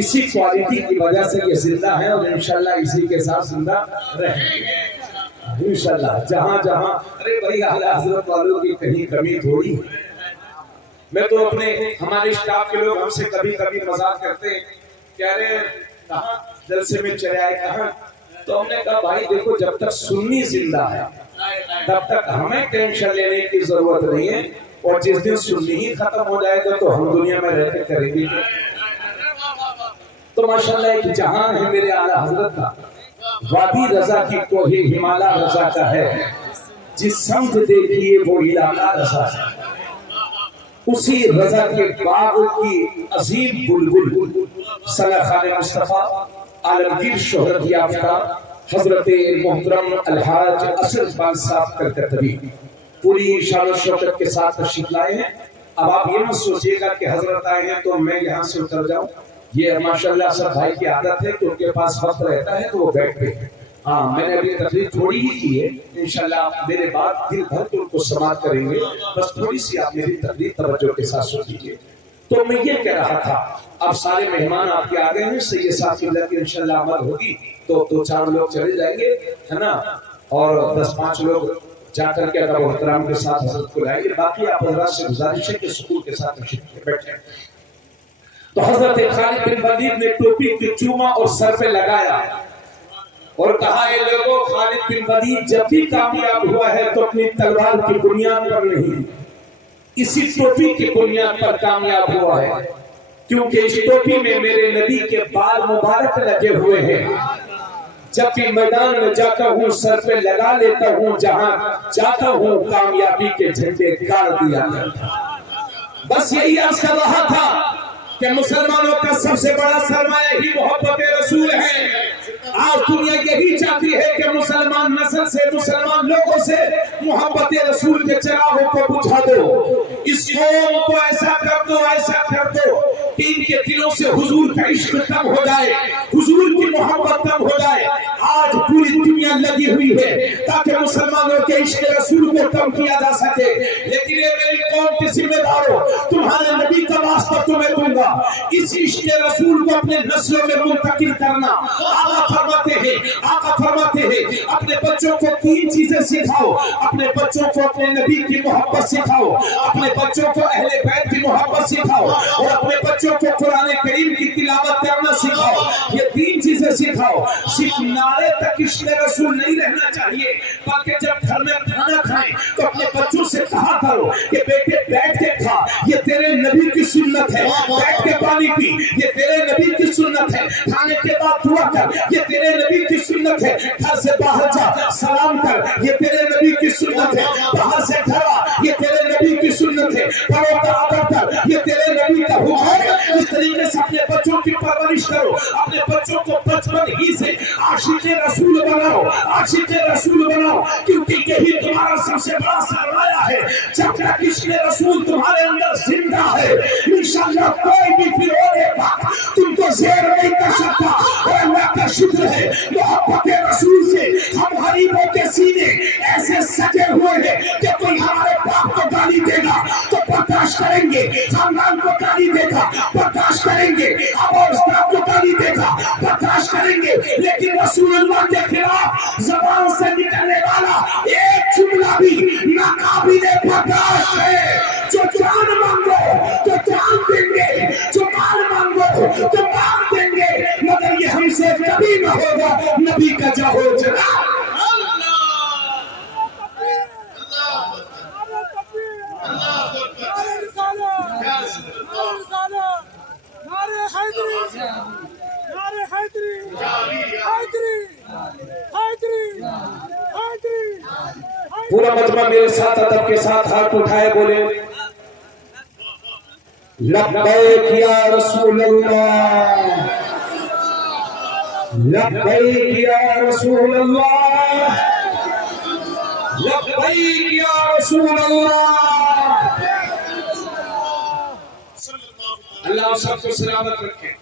اسی کوالٹی کی وجہ سے یہ زندہ ہیں اور انشاءاللہ اسی کے ساتھ زندہ رہیں گے انشاءاللہ. جہاں جہاں ارے بھائی اعلیٰ حضرت والوں کی کہیں کمی تھوڑی ہے. میں تو اپنے ہمارے اسٹاف کے لوگ ہم سے کبھی کبھی مذاق کرتے ہیں کہہ رہے ہیں کہاں جلسے میں چلے آئے کہاں. تو ہم نے کہا بھائی دیکھو جب تک سنی زندہ ہے تب تک ہمیں ٹینشن لینے کی ضرورت نہیں ہے اور جس دن سنی ہی ختم ہو جائے گا تو ہم دنیا میں رہ کے کریں گے. تو ماشاءاللہ ایک جہان ہے میرے اعلیٰ حضرت کا. وادی رضا کی کوہ ہمالا رضا کا ہے جس سمت دیکھیے وہ علاقہ رضا ہے. اسی رضا کے باغ کی عظیم بلبل سلاخان مصطفیٰ عالمگیر شہرت یافتہ حضرت محترم الحاج اسد اقبال صاحب کلکتوی پوری شان و شوکت کے ساتھ تشریف لائے ہیں. اب آپ یہ نہ سوچیے گا کہ حضرت آئے ہیں تو میں یہاں سے اتر جاؤں. یہ ماشاءاللہ سب بھائی کی عادت ہے کہ ان کے پاس وقت رہتا ہے تو وہ بیٹھتے ہیں. ہاں میں نے ابھی تقریر تھوڑی ہی کی ہے انشاءاللہ آپ میرے بعد دن بھر تو ان کو سماعت کریں گے. بس تھوڑی سی آپ میری تقریر توجہ کے ساتھ سن لیجیے. تو میں یہ کہہ رہا تھا اب سارے مہمان آپ کے آگے ہیں. سید صاحب کی اللہ کی انشاءاللہ آمد ہوگی تو 2-4 لوگ چلے جائیں گے ہے نا اور 10-5 لوگ جا کر کے ادب و احترام کے ساتھ حضرت کو لائیں گے. باقی آپ حضرات سے گزارش ہے کہ سکون کے ساتھ بیٹھیں. تو حضرت خالد بن ولید نے ٹوپی کی چوما اور سر پہ لگایا اور کہا اے لوگوں خالد بن ولید جب بھی کامیاب ہوا ہے تو اپنی تلوار کی بنیاد پر نہیں اسی ٹوپی کی بنیاد پر کامیاب ہوا ہے کیونکہ اس ٹوپی میں میرے نبی کے بال مبارک لگے ہوئے ہیں. جب بھی میدان میں جاتا ہوں سر پہ لگا لیتا ہوں جہاں جاتا ہوں کامیابی کے جھنڈے گاڑ دیا کرتا. بس یہی عرض کر رہا تھا کہ مسلمانوں کا سب سے بڑا سرمایہ ہی محبت رسول ہے. آج دنیا یہی چاہتی ہے کہ مسلمان نسل سے مسلمان لوگوں سے محبت رسول کے چراغوں کو بجھا دو. اس قوم کو ایسا کر دو کہ ان کے دلوں سے حضور کا عشق کم ہو جائے حضور کی محبت کم ہو جائے. آج پوری دنیا لگی ہوئی ہے تاکہ مسلمانوں کے عشق رسول کو کم کیا جا سکے. لیکن یہ میری قوم کے ذمہ داروں تمہارے نبی کا واسطہ تمہیں دوں گا اس عشق رسول کو اپنے نسلوں میں منتقل کرنا. آقا فرماتے ہیں اپنے بچوں کو 3 چیزیں سکھاؤ. اپنے بچوں کو اپنے نبی کی محبت سکھاؤ, اپنے بچوں کو اہل بیت کی محبت سکھاؤ اور اپنے بچوں کو قرآن کریم کی تلاوت کرنا سکھاؤ. یہ 3 چیزیں سکھاؤ. صرف نعرے تک عشق رسول نہیں رہنا چاہیے بلکہ جب گھر میں کھانا کھائیں تو اپنے بچوں سے کہا کرو کہ بیٹے بیٹھ کے کھا, یہ تیرے نبی کی سنت ہے. بیٹھ کے پانی پی, یہ تیرے نبی کی سنت ہے. کھانے کے بعد دعا کر, یہ تیرے نبی کی سنت ہے. گھر سے باہر جا سلام کر, یہ تیرے نبی کی سنت ہے. باہر سے گھر آ, یہ تیرے نبی کی سنت ہے. بڑوں کا ادب کر, یہ تیرے نبی کا حکم ہے. اس طریقے سے اپنے بچوں کی پرورش کرو. اپنے بچوں کو بچپن ہی سے عاشق رسول بناؤ, عاشق رسول بناؤ کیونکہ یہی تمہارا سب سے بڑا سرمایہ ہے. جب تک عشق رسول تمہارے اندر زندہ ہے انشاءاللہ کوئی بھی فرعون پاک تم کو زیر نہیں کر سکتا. اور اللہ کا شکر ہے محبت رسول سے ہم غریبوں کے سینے ایسے سجے ہوئے ہیں کہ کوئی ہمارے باپ کو گالی دے گا تو برداشت کریں گے, خاندان کو گالی دے گا برداشت کریں گے, اب کو گالی دے گا برداشت کریں گے. لیکن رسول اللہ کے خلاف زبان سے نکلنے والا ایک جملہ بھی ناقابل برداشت ہے. جو جان مانگو تو جان دیں گے, جو مال مانگو تو مال دیں گے, مگر یہ ہم سے کبھی نہ ہوگا نبی کا جاہو جلال. پورا مجمع میرے ساتھ ادب کے ساتھ ہاتھ اٹھائے بولے لبیک یا رسول اللہ, لبیک یا رسول اللہ, لبیک یا رسول اللہ. اللہ سب کو سلامت رکھے.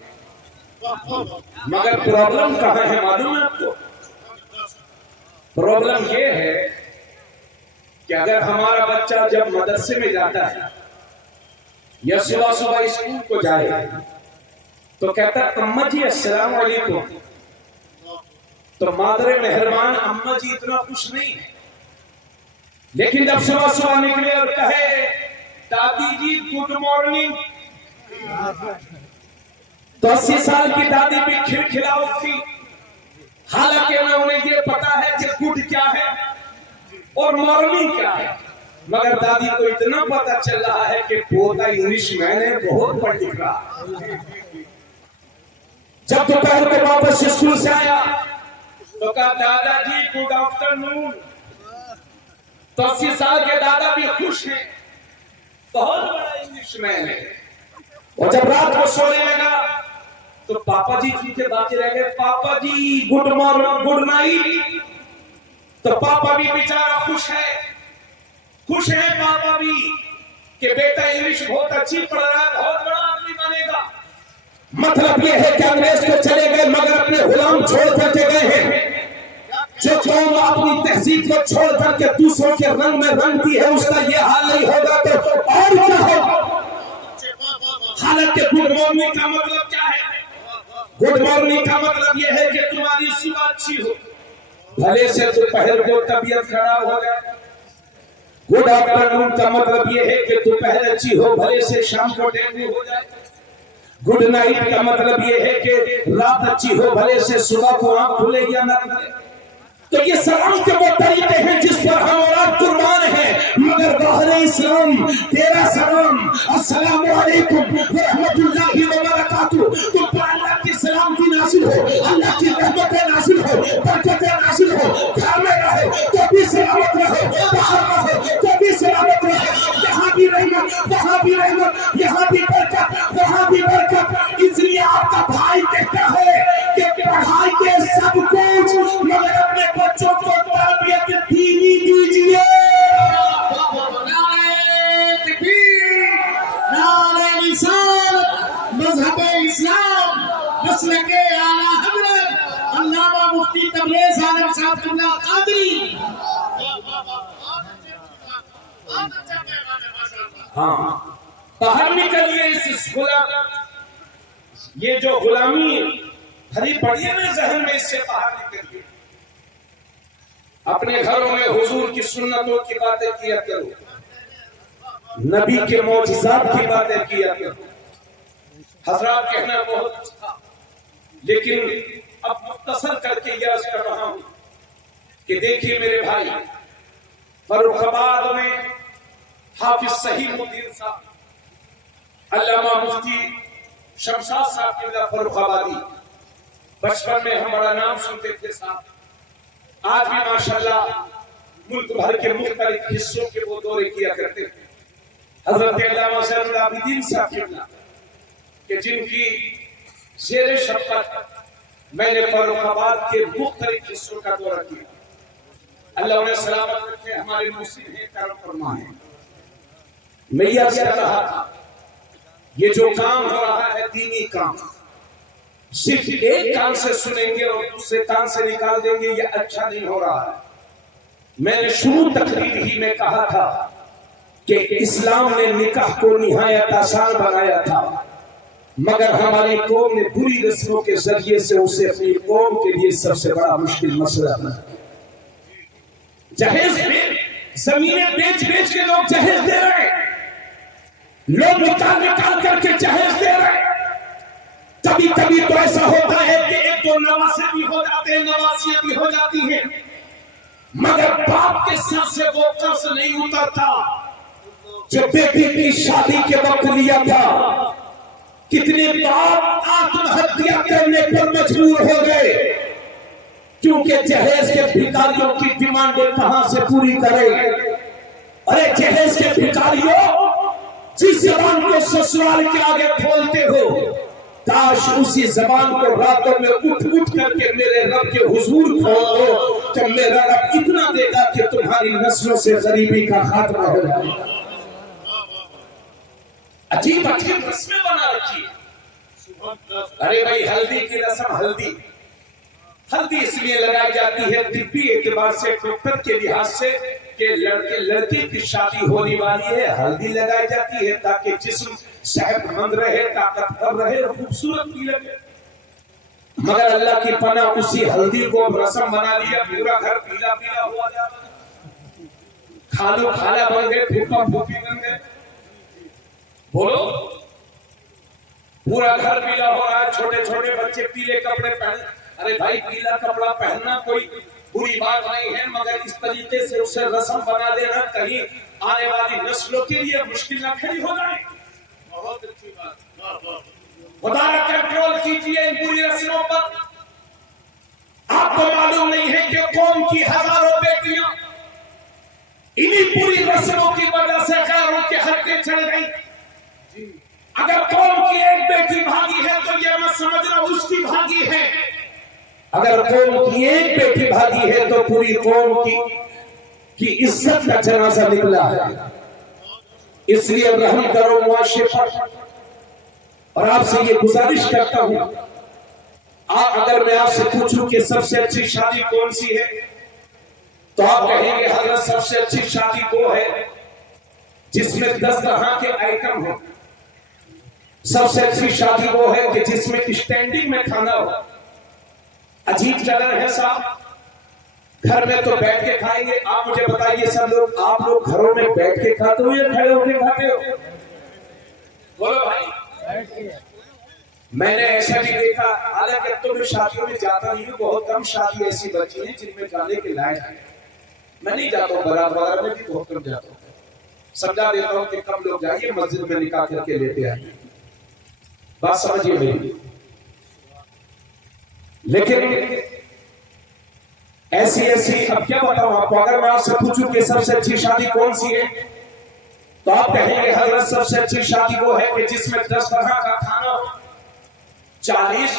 مگر پرابلم کہاں ہے معلوم ہے آپ کو؟ پرابلم یہ ہے کہ اگر ہمارا بچہ جب مدرسے میں جاتا ہے یا صبح صبح اسکول کو جائے تو کہتا ہے اماں جی السلام علیکم، تو مادر مہربان اماں جی اتنا خوش نہیں ہے، لیکن جب صبح صبح نکلے اور کہے دادی جی گڈ مارننگ، تو 80 سال کی دادی بھی کھلکھلا اٹھتی، حالانکہ انہیں یہ پتا ہے کہ گڈ کیا ہے اور مارننگ کیا ہے، مگر دادی کو اتنا پتا چل رہا ہے کہ پوتا انگلش میں نے بہت پڑھ لکھ رہا۔ جب دوپہر کو واپس اسکول سے آیا تو کہا دادا جی گڈ آفٹر نون، تو 80 سال کے دادا بھی خوش ہیں، بہت بڑا انگلش مین ہے۔ اور جب رات کو سونے لگا تو پاپا جی پیچھے باقی رہ گئے، پاپا جی گڈ مارننگ گڈ نائٹ، تو پاپا بھی بیچارہ خوش ہے پاپا بھی کہ بیٹا انگلش بہت اچھی پڑھ رہا ہے، بہت بڑا آدمی بنے گا۔ مطلب یہ ہے کہ انگریز کو چلے گئے مگر اپنے غلام چھوڑ کر کے گئے ہیں۔ جو قوم اپنی تہذیب کو چھوڑ کر کے دوسروں کے رنگ میں رنگتی ہے اس کا یہ حال نہیں ہوگا تو اور کیا ہوگا؟ حالانکہ گڈ مارننگ کا مطلب کیا ہے؟ گڈ مارننگ کا مطلب یہ ہے کہ تمہاری صبح اچھی ہو، بھلے سے دوپہر کو طبیعت خراب ہو جائے۔ گڈ آفٹرنون کا مطلب یہ ہے کہ دوپہر اچھی ہو، بھلے سے شام کو ڈینگو ہو جائے۔ گڈ نائٹ کا مطلب یہ ہے کہ رات اچھی ہو، بھلے سے صبح کو آنکھ کھلے یا نہ کھلے۔ تو یہ سلام کے وہ طریقے ہیں جس پر ہم اور آپ قربان ہیں، مگر ظاہر اسلام تیرا سلام السلام علیکم ورحمۃ اللہ وبرکاتہ، تو پر اللہ کی سلامتی نازل ہو، اللہ کی رحمتیں نازل ہو، برکتیں نازل ہو، گھر میں رہو تو بھی سلامت رہو، باہر رہو تو بھی سلامت رہو، یہاں بھی رحمت وہاں بھی رحمت، یہاں بھی برکت وہاں بھی برکت۔ اس لیے آپ کا بھائی کہتا ہے کہ پڑھائیے سب کچھ مگر اپنے بچوں کو تربیت دینی دیجیے۔ نعرہ تکبیر، نعرہ رسالت، مذہب اسلام، مسلک اعلیٰ حضرت علامہ مفتی تبریز عالم صاحب قبلہ قادری۔ ہاں باہر نکلیے اس غلام، یہ جو غلامی بھری پڑی ہے نا ذہن میں، اس سے باہر نکلیے۔ اپنے گھروں میں حضور کی سنتوں کی باتیں کیا کرو، نبی کے معجزات کی باتیں کیا کرو۔ حضرات کہنا بہت کچھ تھا، لیکن اب مختصر کر کے یہ عرض کر رہا ہوں کہ دیکھیے میرے بھائی، فروخ آباد میں حافظ صحیح الدین صاحب، علامہ مفتی شمشاد صاحب قبلہ فروخ آبادی، بچپن میں ہمارا نام سنتے تھے صاحب، آج بھی ماشاءاللہ ملک بھر کے مختلف حصوں کے وہ دورے کیا کرتے ہیں۔ حضرت علامہ زین العابدین صاحب قبلہ کہ جن کی زیر شفقت میں نے فاروق آباد کے مختلف حصوں کا دورہ کیا، اللہ انہیں سلامت رکھے، ہمارے محسن ہیں، کرم فرمائے۔ میں یہ عرض کر رہا تھا یہ جو کام ہو رہا ہے دینی کام، صرف ایک کان سے سنیں گے اور دوسرے کان سے نکال دیں گے، یہ اچھا نہیں ہو رہا ہے۔ میں نے شروع تقریر ہی میں کہا تھا کہ اسلام نے نکاح کو نہایت آسان بنایا تھا، مگر ہماری قوم نے بری رسموں کے ذریعے سے اسے اپنی قوم کے لیے سب سے بڑا مشکل مسئلہ بنا۔ جہیز میں زمینیں بیچ بیچ کے لوگ جہیز دے رہے ہیں، لوگ نکال کر کے جہیز دے رہے ہیں۔ کبھی کبھی تو ایسا ہوتا ہے کہ ایک دو نواسے بھی ہو جاتے ہیں، نواسیاں بھی ہو جاتی ہیں، مگر باپ کے سر سے وہ قرض نہیں اترتا جو بیٹی کی شادی کے وقت لیا تھا۔ کتنے باپ آتم ہتیا کرنے پر مجبور ہو گئے کیونکہ جہیز کے بھکاریوں کی ڈیمانڈیں کہاں سے پوری کرے۔ ارے جہیز کے بھکاریوں، جس زبان کو سسرال کے آگے کھولتے ہو، کاش اسی زبان کو راتوں میں اٹھ کر کے میرے رب کے حضور کھول دو تو میرا رب اتنا دے گا کہ تمہاری نسلوں سے غریبی کا خاتمہ ہو جائے گا۔ عجیب عجیب رسمیں بنا رکھی ہے، ارے بھائی ہلدی کی رسم ہلدی اس لیے لگائی جاتی ہے طبی اعتبار سے، ڈاکٹر کے لحاظ سے کہ لڑکی کی شادی ہونے والی ہے، ہلدی لگائی جاتی ہے تاکہ جسم صحت مند رہے، طاقتور رہے اور خوبصورت بھی لگے۔ مگر اللہ کی پناہ اسی ہلدی کو رسم بنا لیا، پورا گھر پیلا پیلا ہوا جاتا، کھالو کھالا بن گئے، پھوپا پھوپی بن گئے، بولو پورا گھر پیلا ہو رہا ہے، چھوٹے چھوٹے بچے پیلے کپڑے پہن۔ ارے بھائی پیلا کپڑا پہننا کوئی بری بات نہیں ہے، مگر اس طریقے سے اسے رسم بنا دینا کہیں آنے والی نسلوں کے لیے مشکل نہ کھڑی ہو جائے۔ بہت اچھی بات، خدا کا کنٹرول کیجیے ان پوری رسموں پر۔ آپ کو معلوم نہیں ہے کہ قوم کی ہزاروں بیٹیاں انہی پوری رسموں کی وجہ سے غیروں کے ہتھے چڑھ گئی۔ اگر قوم کی ایک بیٹی بھاگی ہے تو یہ مت سمجھنا اس کی بھاگی ہے، اگر قوم کی ایک بیٹی بھاگی ہے تو پوری قوم کی عزت کا جنازہ نکلا ہے۔ اس لیے رحم کرو معاشرے پر، اور آپ سے یہ گزارش کرتا ہوں، اگر میں آپ سے پوچھوں کہ سب سے اچھی شادی کون سی ہے تو آپ کہیں گے حضرت سب سے اچھی شادی وہ ہے جس میں 10 طرح کے آئٹم ہوں، سب سے اچھی شادی وہ ہے کہ جس میں اسٹینڈنگ میں کھانا ہو۔ عجیب چلن ہے صاحب، گھر میں تو بیٹھ کے کھائیں گے۔ آپ مجھے بتائیے سب لوگ، آپ لوگ گھروں میں بیٹھ کے کھاتے ہو یا کھڑے ہو کے کھاتے ہو؟ بولو بھائی۔ میں نے ایسا بھی دیکھا، حالانکہ اب تو میں شادیوں میں جاتا نہیں ہوں، بہت کم شادی ایسی بچی ہیں جن میں جانے کے لائق ہیں، میں نہیں جاتا ہوں، بارات وغیرہ میں بھی بہت کم جاتا ہوں، سمجھا دیتا ہوں کہ کم لوگ جائیے، مسجد میں نکاح کر کے لیتے آئیے، بات سمجھیے میری۔ لیکن ایسی اب کیا بتاؤں آپ کو، اگر میں آپ سے پوچھوں کہ سب سے اچھی شادی کون سی ہے تو آپ کہیں گے حضرت سب سے اچھی شادی وہ ہے کہ جس میں 10 طرح کا کھانا ہو، 40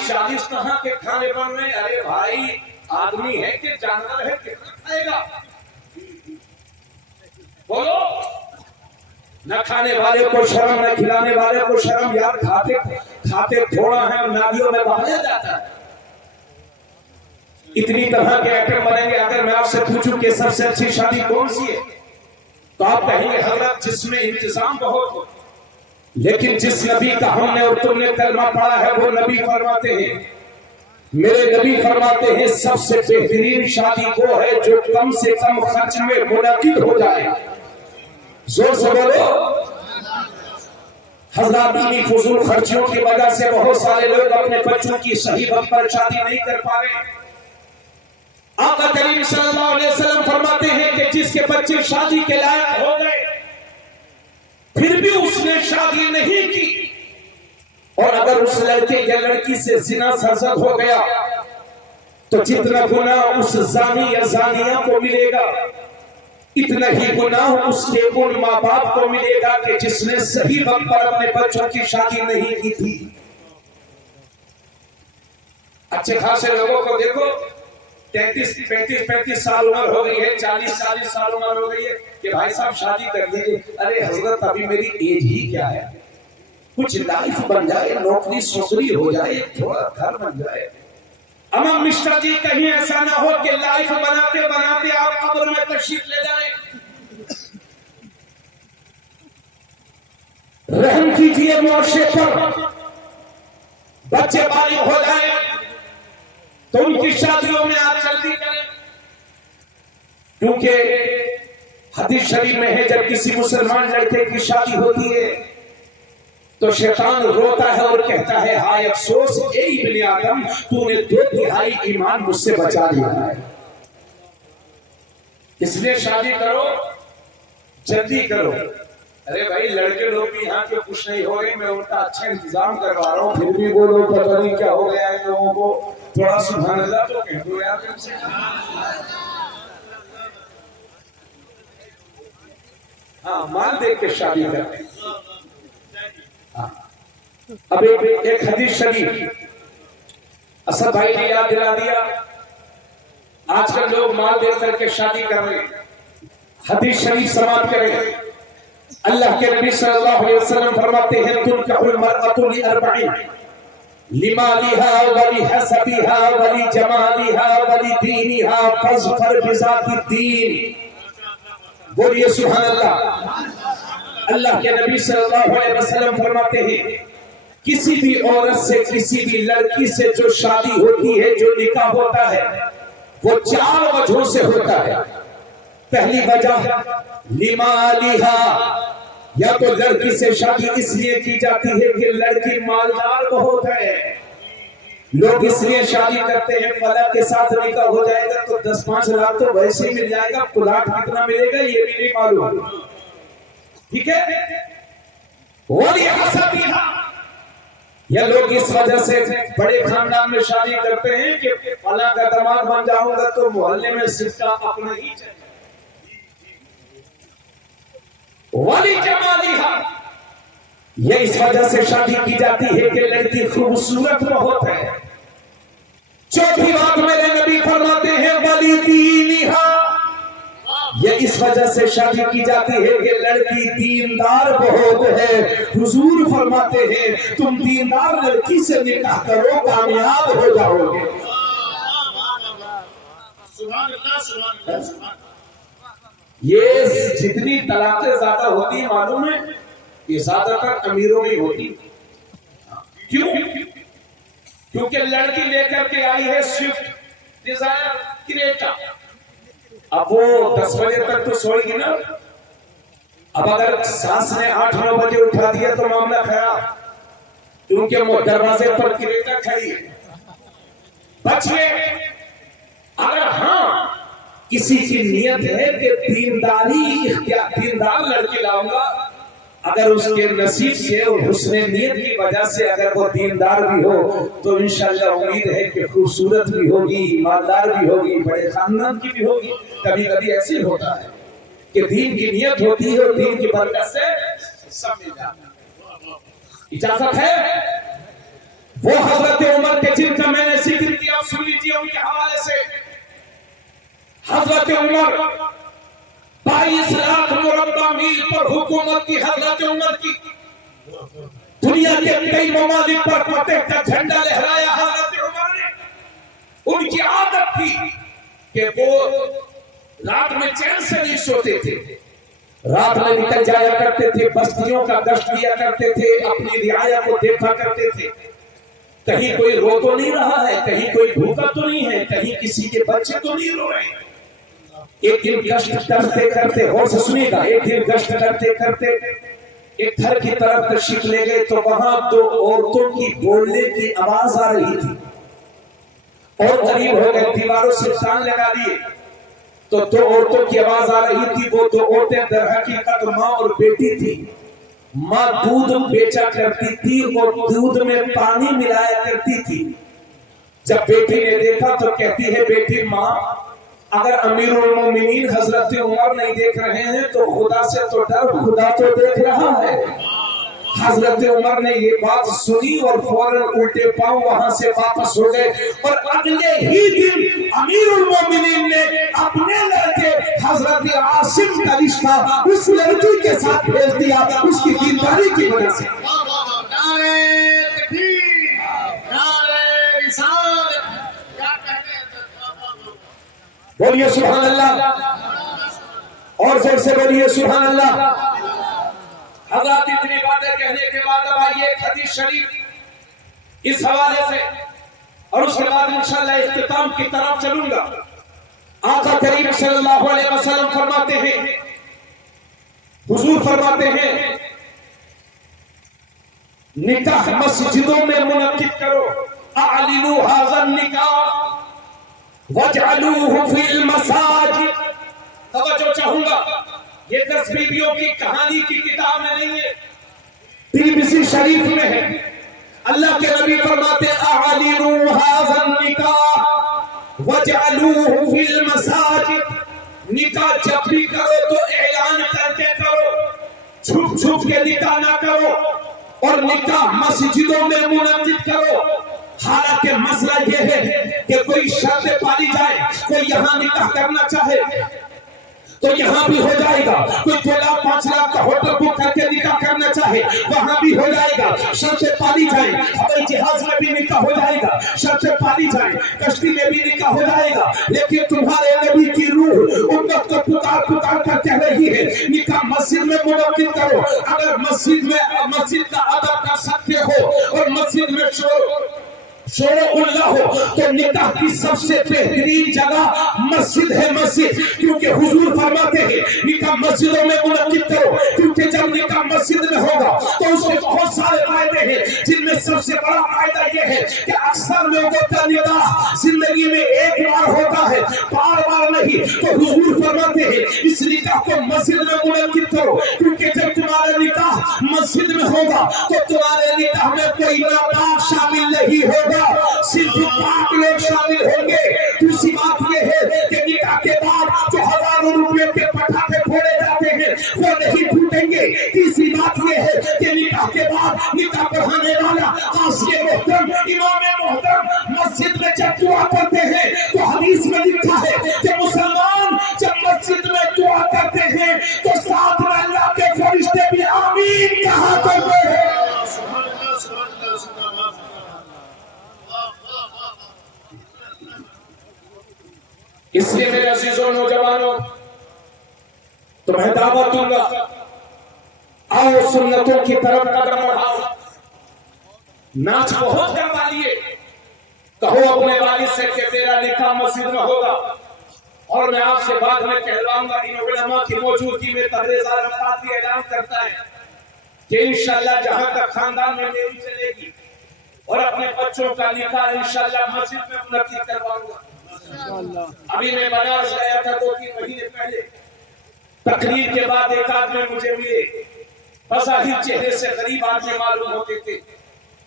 طرح کے کھانے بن رہے۔ ارے بھائی آدمی ہے کہ جانور ہے، کتنا کھائے گا؟ بولو، نہ کھانے والے کو شرم نہ کھلانے والے کو شرم، یار کھاتے تھوڑا ہے اور نالیوں میں بہایا جاتا ہے، اتنی طرح کے آئٹم بنیں گے۔ اگر میں آپ سے پوچھوں کہ سب سے اچھی شادی کون سی ہے تو آپ کہیں گے حضرت جس میں انتظام بہت ہو، لیکن جس نبی کا ہم نے اور تم نے کلمہ پڑھا ہے وہ نبی فرماتے ہیں، میرے نبی فرماتے ہیں سب سے بہترین شادی وہ ہے جو کم سے کم خرچ میں منعقد ہو جائے۔ زور سے بولو۔ حضرات انہی فضول خرچیوں کی وجہ سے بہت سارے لوگ اپنے بچوں کی صحیح وقت پر شادی نہیں کر پا رہے۔ آقا کریم صلی اللہ علیہ وسلم فرماتے ہیں کہ جس کے بچے شادی کے لائق ہو گئے پھر بھی اس نے شادی نہیں کی، اور اگر اس لڑکے یا لڑکی سے زنا سرزد ہو گیا تو جتنا گناہ اس زانی یا زانیہ کو ملے گا اتنا ہی گناہ اس کے ان ماں باپ کو ملے گا کہ جس نے صحیح وقت پر اپنے بچوں کی شادی نہیں کی تھی۔ اچھے خاصے لوگوں کو دیکھو 35 سال عمر ہو گئی ہے، 40 سال عمر ہو گئی ہے کہ بھائی صاحب شادی کر دیجیے۔ ارے حضرت ابھی میری ایج ہی کیا ہے، کچھ لائف بن جائے، نوکری سوکری ہو جائے، تھوڑا گھر بن جائے۔ امام مسٹر جی کہیں ایسا نہ ہو کہ لائف بناتے بناتے آپ قبر میں تشریف لے جائیں۔ رحم کیجیے معاشرے پر، بچے بالغ ہو جائیں تو ان کی شادیوں میں آپ جلدی کریں، کیونکہ حدیث شریف میں ہے جب کسی مسلمان لڑکے کی شادی ہوتی ہے تو شیطان روتا ہے اور کہتا ہے ہائے افسوس اے ابن آدم، تو نے 2/3 ایمان مجھ سے بچا لیا ہے۔ اس لیے شادی کرو، جلدی کرو۔ ارے بھائی لڑکے لوگ بھی یہاں کے خوش نہیں ہو گئے، میں ان کا اچھا انتظام کروا رہا ہوں، پھر بھی وہ لوگ پتہ نہیں کیا ہو گیا ہے لوگوں کو، تھوڑا سبحان اللہ تو کہہ دو یار ان سے۔ ہاں مال دیکھ کے شادی کرتے ہیں۔ اب ایک حدیث شریف اسد بھائی نے یاد دلا دیا، آج کل لوگ مال دے کر کے شادی کر رہے ہیں۔ حدیث شریف سماعت کریں، اللہ کے نبی صلی اللہ علیہ وسلم فرماتے ہیں تنکح المرأة لأربع، لمالها ولحسبها ولجمالها ولدينها فاظفر بذات الدین. بولیے سبحان اللہ. اللہ کے نبی صلی اللہ علیہ وسلم فرماتے ہیں کسی بھی عورت سے کسی بھی لڑکی سے جو شادی ہوتی ہے جو نکاح ہوتا ہے وہ 4 وجہوں سے ہوتا ہے. پہلی وجہ لمالها، یا تو لڑکی سے شادی اس لیے کی جاتی ہے کہ لڑکی مالدار بہت ہے. لوگ اس لیے شادی کرتے ہیں فلاں کے ساتھ نکاح ہو جائے گا تو 10-5 لاکھ تو ویسے ہی مل جائے گا، پلاٹ کتنا ملے گا یہ بھی نہیں معلوم. ٹھیک ہے. یا لوگ اس وجہ سے بڑے خاندان میں شادی کرتے ہیں کہ فلاں کا داماد بن جاؤں گا تو محلے میں سکہ اپنا ہی چلے. یہ اس وجہ سے شادی کی جاتی ہے کہ لڑکی خوبصورت بہت ہے. چوتھی بات میرے نبی فرماتے ہیں وَلِدِينِهَا، یہ اس وجہ سے شادی کی جاتی ہے کہ لڑکی دیندار بہت ہے. حضور فرماتے ہیں تم دیندار لڑکی سے نکاح کرو کامیاب ہو جاؤ گے. سبحان اللہ سبحان اللہ سبحان اللہ. یہ جتنی طلاقیں زیادہ ہوتی ہیں معلوم ہے یہ زیادہ تر امیروں میں ہوتی. کیوں؟ کیونکہ لڑکی لے کر کے آئی ہے سوئفٹ ڈیزائر کریٹا. اب وہ 10 بجے تک تو سوئے گی نا. اب اگر ساس نے 8-9 بجے اٹھا دیا تو معاملہ خراب، کیونکہ وہ دروازے پر کریٹا کھڑی ہے. بچے اگر ہاں کسی کی نیت ہے کہ دیندار لڑکی لاؤں گا، اگر اس کے نصیب سے اور حسن نیت کی وجہ سے اگر وہ دیندار بھی ہو تو انشاءاللہ امید ہے کہ خوبصورت بھی ہوگی، ایماندار بھی ہوگی، بڑے خاندان کی بھی ہوگی. کبھی کبھی ایسے ہوتا ہے کہ دین کی نیت ہوتی ہے اور دین کی برکت سے سب مل جاتا ہے. اجازت ہے. وہ حضرت عمر کے جن کا میں نے ذکر کیا سن لیجیے ان کے حوالے سے. حضرت عمر 22 لاکھ مربع میل پر حکومت کی. حضرت عمر کی دنیا کے کئی ممالک پر فتح کا جھنڈا لہرایا. حضرت عمر نے ان کی عادت تھی کہ وہ رات میں چین سے نہیں سوتے تھے. رات میں نکل جایا کرتے تھے، بستیوں کا گشت کیا کرتے تھے، اپنی رعایا کو دیکھا کرتے تھے کہیں کوئی رو تو نہیں رہا ہے، کہیں کوئی بھوکا تو نہیں ہے، کہیں کسی کے بچے تو نہیں رو رہے ہیں. ایک دن گشت کرتے کرتے، غور سے سنیے گا، ایک دن گشت کرتے کرتے ایک گھر کی طرف تشریف لے گئے تو وہاں 2 عورتوں کی بولنے کی آواز آ رہی تھی. اور قریب ہو گئے، دیواروں سے کان لگا لیے تو 2 عورتوں کی آواز آ رہی تھی. وہ 2 عورتیں در حقیقت ماں اور بیٹی تھی. ماں دودھ بیچا کرتی تھی اور دودھ میں پانی ملایا کرتی تھی. جب بیٹی نے دیکھا تو کہتی ہے بیٹی ماں اگر امیر المومنین حضرت عمر نہیں دیکھ رہے ہیں تو خدا سے تو ڈر، خدا تو دیکھ رہا ہے. حضرت عمر نے یہ بات سنی اور فوراً الٹے پاؤں وہاں سے واپس ہو گئے. اور اگلے ہی دن امیر المومنین نے اپنے لڑکے حضرت عاصم کا رشتہ اس لڑکی کے ساتھ بھیج دیا اس کی دینداری کی وجہ سے. بولیے سبحان اللہ، اور زور سے بولیے سبحان اللہ. حضرات اتنی باتیں کہنے کے بعد اب آئیے ایک حدیث شریف اس حوالے سے اور اس کے بعد انشاءاللہ اختتام کی طرف چلوں گا. آقا کریم صلی اللہ علیہ وسلم فرماتے ہیں، حضور فرماتے ہیں نکاح مسجدوں میں منعقد کرو. اعلنوا هذا النکاح وَاجْعَلُوهُ فِي الْمَسَاجِدِ. توجہ چاہوں گا، یہ 10 بیویوں کی کہانی کی کتاب میں نہیں ہے، ترمذی شریف میں ہے. اللہ کے نبی فرماتے اعلنوا هذا النکاح وَاجْعَلُوهُ فِي الْمَسَاجِدِ. نکاح جب بھی کرو تو اعلان کر کے کرو، چھپ چھپ کے نکاح نہ کرو، اور نکاح مسجدوں میں منعقد کرو. حالانکہ مسئلہ یہ ہے کہ کوئی شرط پالی جائے، کوئی یہاں نکاح کرنا چاہے تو یہاں بھی ہو جائے گا. کوئی 2 لاکھ 5 لاکھ کا ہوٹل بک کر کے نکاح کرنا چاہے وہاں بھی ہو جائے گا. شرطیں پالی جائیں. ہوائی جہاز میں بھی نکاح ہو جائے گا, شرطیں پالی جائیں. کشتی میں بھی نکاح ہو جائے گا. لیکن تمہارے نبی کی روح امت کو پکار کر کہہ رہی ہے نکاح مسجد میں منعقد کرو. اگر مسجد کا ادب کر سکتے ہو اور مسجد میں شور اللہ ہو تو نکاح کی سب سے بہترین جگہ مسجد ہے. مسجد کیونکہ حضور فرماتے ہیں نکاح مسجدوں میں منعقد کرو, کیونکہ جب نکاح مسجد میں ہوگا تو اس کے بہت سارے فائدے ہیں, جن میں سب سے بڑا فائدہ یہ ہے کہ اکثر لوگوں کا نکاح زندگی میں ایک بار ہوتا ہے, بار بار نہیں. تو حضور فرماتے ہیں اس نکاح کو مسجد میں منعقد کرو, کیونکہ جب تمہارا نکاح مسجد میں ہوگا تو تمہارے نکاح میں کوئی ناپاک شامل نہیں ہوگا, صرف پاک لوگ شامل ہوں گے. دوسری بات یہ ہے کہ نکاح کے بعد جو ہزاروں روپے کے پٹاخے پھوڑے جاتے ہیں وہ نہیں پھوٹیں گے. تیسری بات یہ ہے کہ نکاح کے بعد نکاح پڑھانے والا قاضی محترم امام محترم مسجد میں جب دعا کرتے ہیں تو حدیث میں لکھا ہے کہ مسلمان جب مسجد میں دعا کرتے ہیں تو ساتھ میں اللہ کے فرشتے بھی آمین کہا کرتے ہیں. اس لیے میرے عزیزوں نوجوانوں تمہیں دعوت دوں گا, آؤ سنتوں کی طرف قدم بڑھاؤ. ناچ بہت کروا لیے, کہو اپنے والد سے کہ میرا نکاح مسجد میں ہوگا. اور میں آپ سے بعد میں کہلواؤں گا ان علماء کی موجودگی میں تبریز عرفات بھی اعلان کرتا ہے کہ انشاءاللہ جہاں تک خاندان میں میری چلے گی اور اپنے بچوں کا نکاح انشاءاللہ مسجد میں منعقد کرواؤں گا. ابھی میں بنارس گیا تھا 2-3 مہینے پہلے, تقریر کے بعد ایک آدمی مجھے ملے, بظاہر چہرے سے غریب آدمی معلوم ہوتے تھے.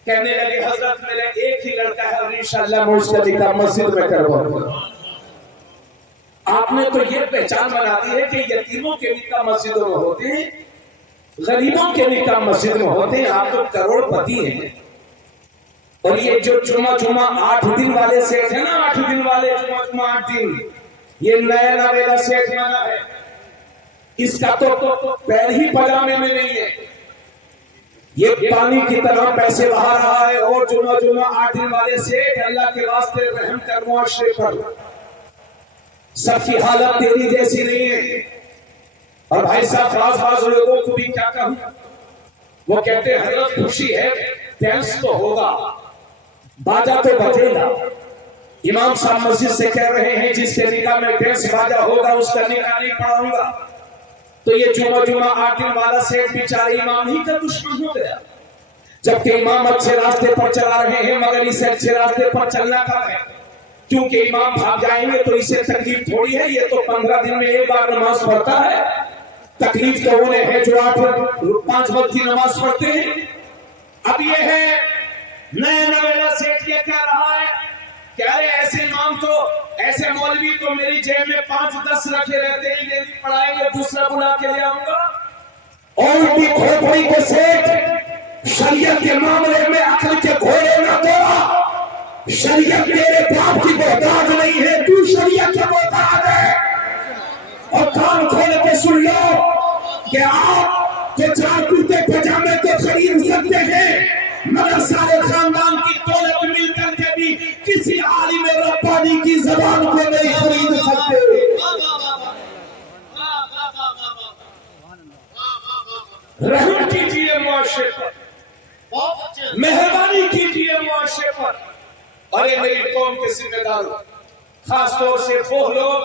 کہنے لگے حضرت میرا ایک ہی لڑکا ہے اور انشاءاللہ میں اس کا نکاح مسجد میں کرواؤں گا. آپ نے تو یہ پہچان بنا دی ہے کہ یتیموں کے نکاح مسجدوں میں ہوتے ہیں, غریبوں کے نکاح مسجد میں ہوتے ہیں. آپ تو کروڑ پتی ہیں. اور یہ جو جمعہ 8 دن والے سیٹ ہے نا, 8 دن والے جمعہ 8 دن, یہ نیا نویلا سیٹ بنا ہے. اس کا تو پیر ہی پجامے میں نہیں ہے, یہ پانی کی طرح پیسے بہا رہا ہے. اور جمعہ 8 دن والے سیٹ اللہ کے واسطے رحم کر معاشرے پر, سب کی حالت تیری جیسی نہیں ہے. اور بھائی صاحب بعض لوگوں کو بھی کیا کہوں, وہ کہتے ہیں حضرت خوشی ہے ڈانس تو ہوگا, باجا تو بجے گا. امام صاحب مسجد سے کہہ رہے ہیں جس کے نکاح میں ڈانس باجا ہوگا اس کا نکاح نہیں پڑھاؤں گا. تو یہ جمعہ 8 دن والا سیٹ بیچارے امام ہی کا دشمن ہو گیا, جبکہ امام اچھے راستے پر چلا رہے ہیں. مگر اسے اچھے راستے پر چلنا کب ہے, کیونکہ امام بھاگ جائیں گے تو اسے تکلیف تھوڑی ہے. یہ تو 15 دن میں ایک بار نماز پڑھتا ہے. تکلیف تو انہیں ہے جو 5 وقت کی نماز پڑھتے ہیں. اب یہ ہے نئے نویلا سیٹ یہ کہہ رہا ہے کہ ارے ایسے امام تو ایسے مولوی تو میری جیب میں 5-10 رکھے رہتے ہیں, یہ نہیں پڑھائیں گے, دوسرا بلا کے لے آؤں گا. اور بھی کھوپڑی کے سیٹ شریعت کے معاملے میں عقل کے گھوڑے نہ توڑا. شریعت تیرے باپ کی محتاج نہیں ہے, تو شریعت کے محتاج ہے. اور کان کھول کے سن لو کہ آپ جو 4 کرتے پجامے تو خرید سکتے ہیں, مگر سارے خاندان کی دولت مل کر کے بھی کسی عالم ربانی کی زبان کو نہیں خرید سکتے. رحم کیجیے معاشرے پر, مہربانی کیجیے معاشرے پر. اور یہ میری قوم کے ذمہ داروں, خاص طور سے وہ لوگ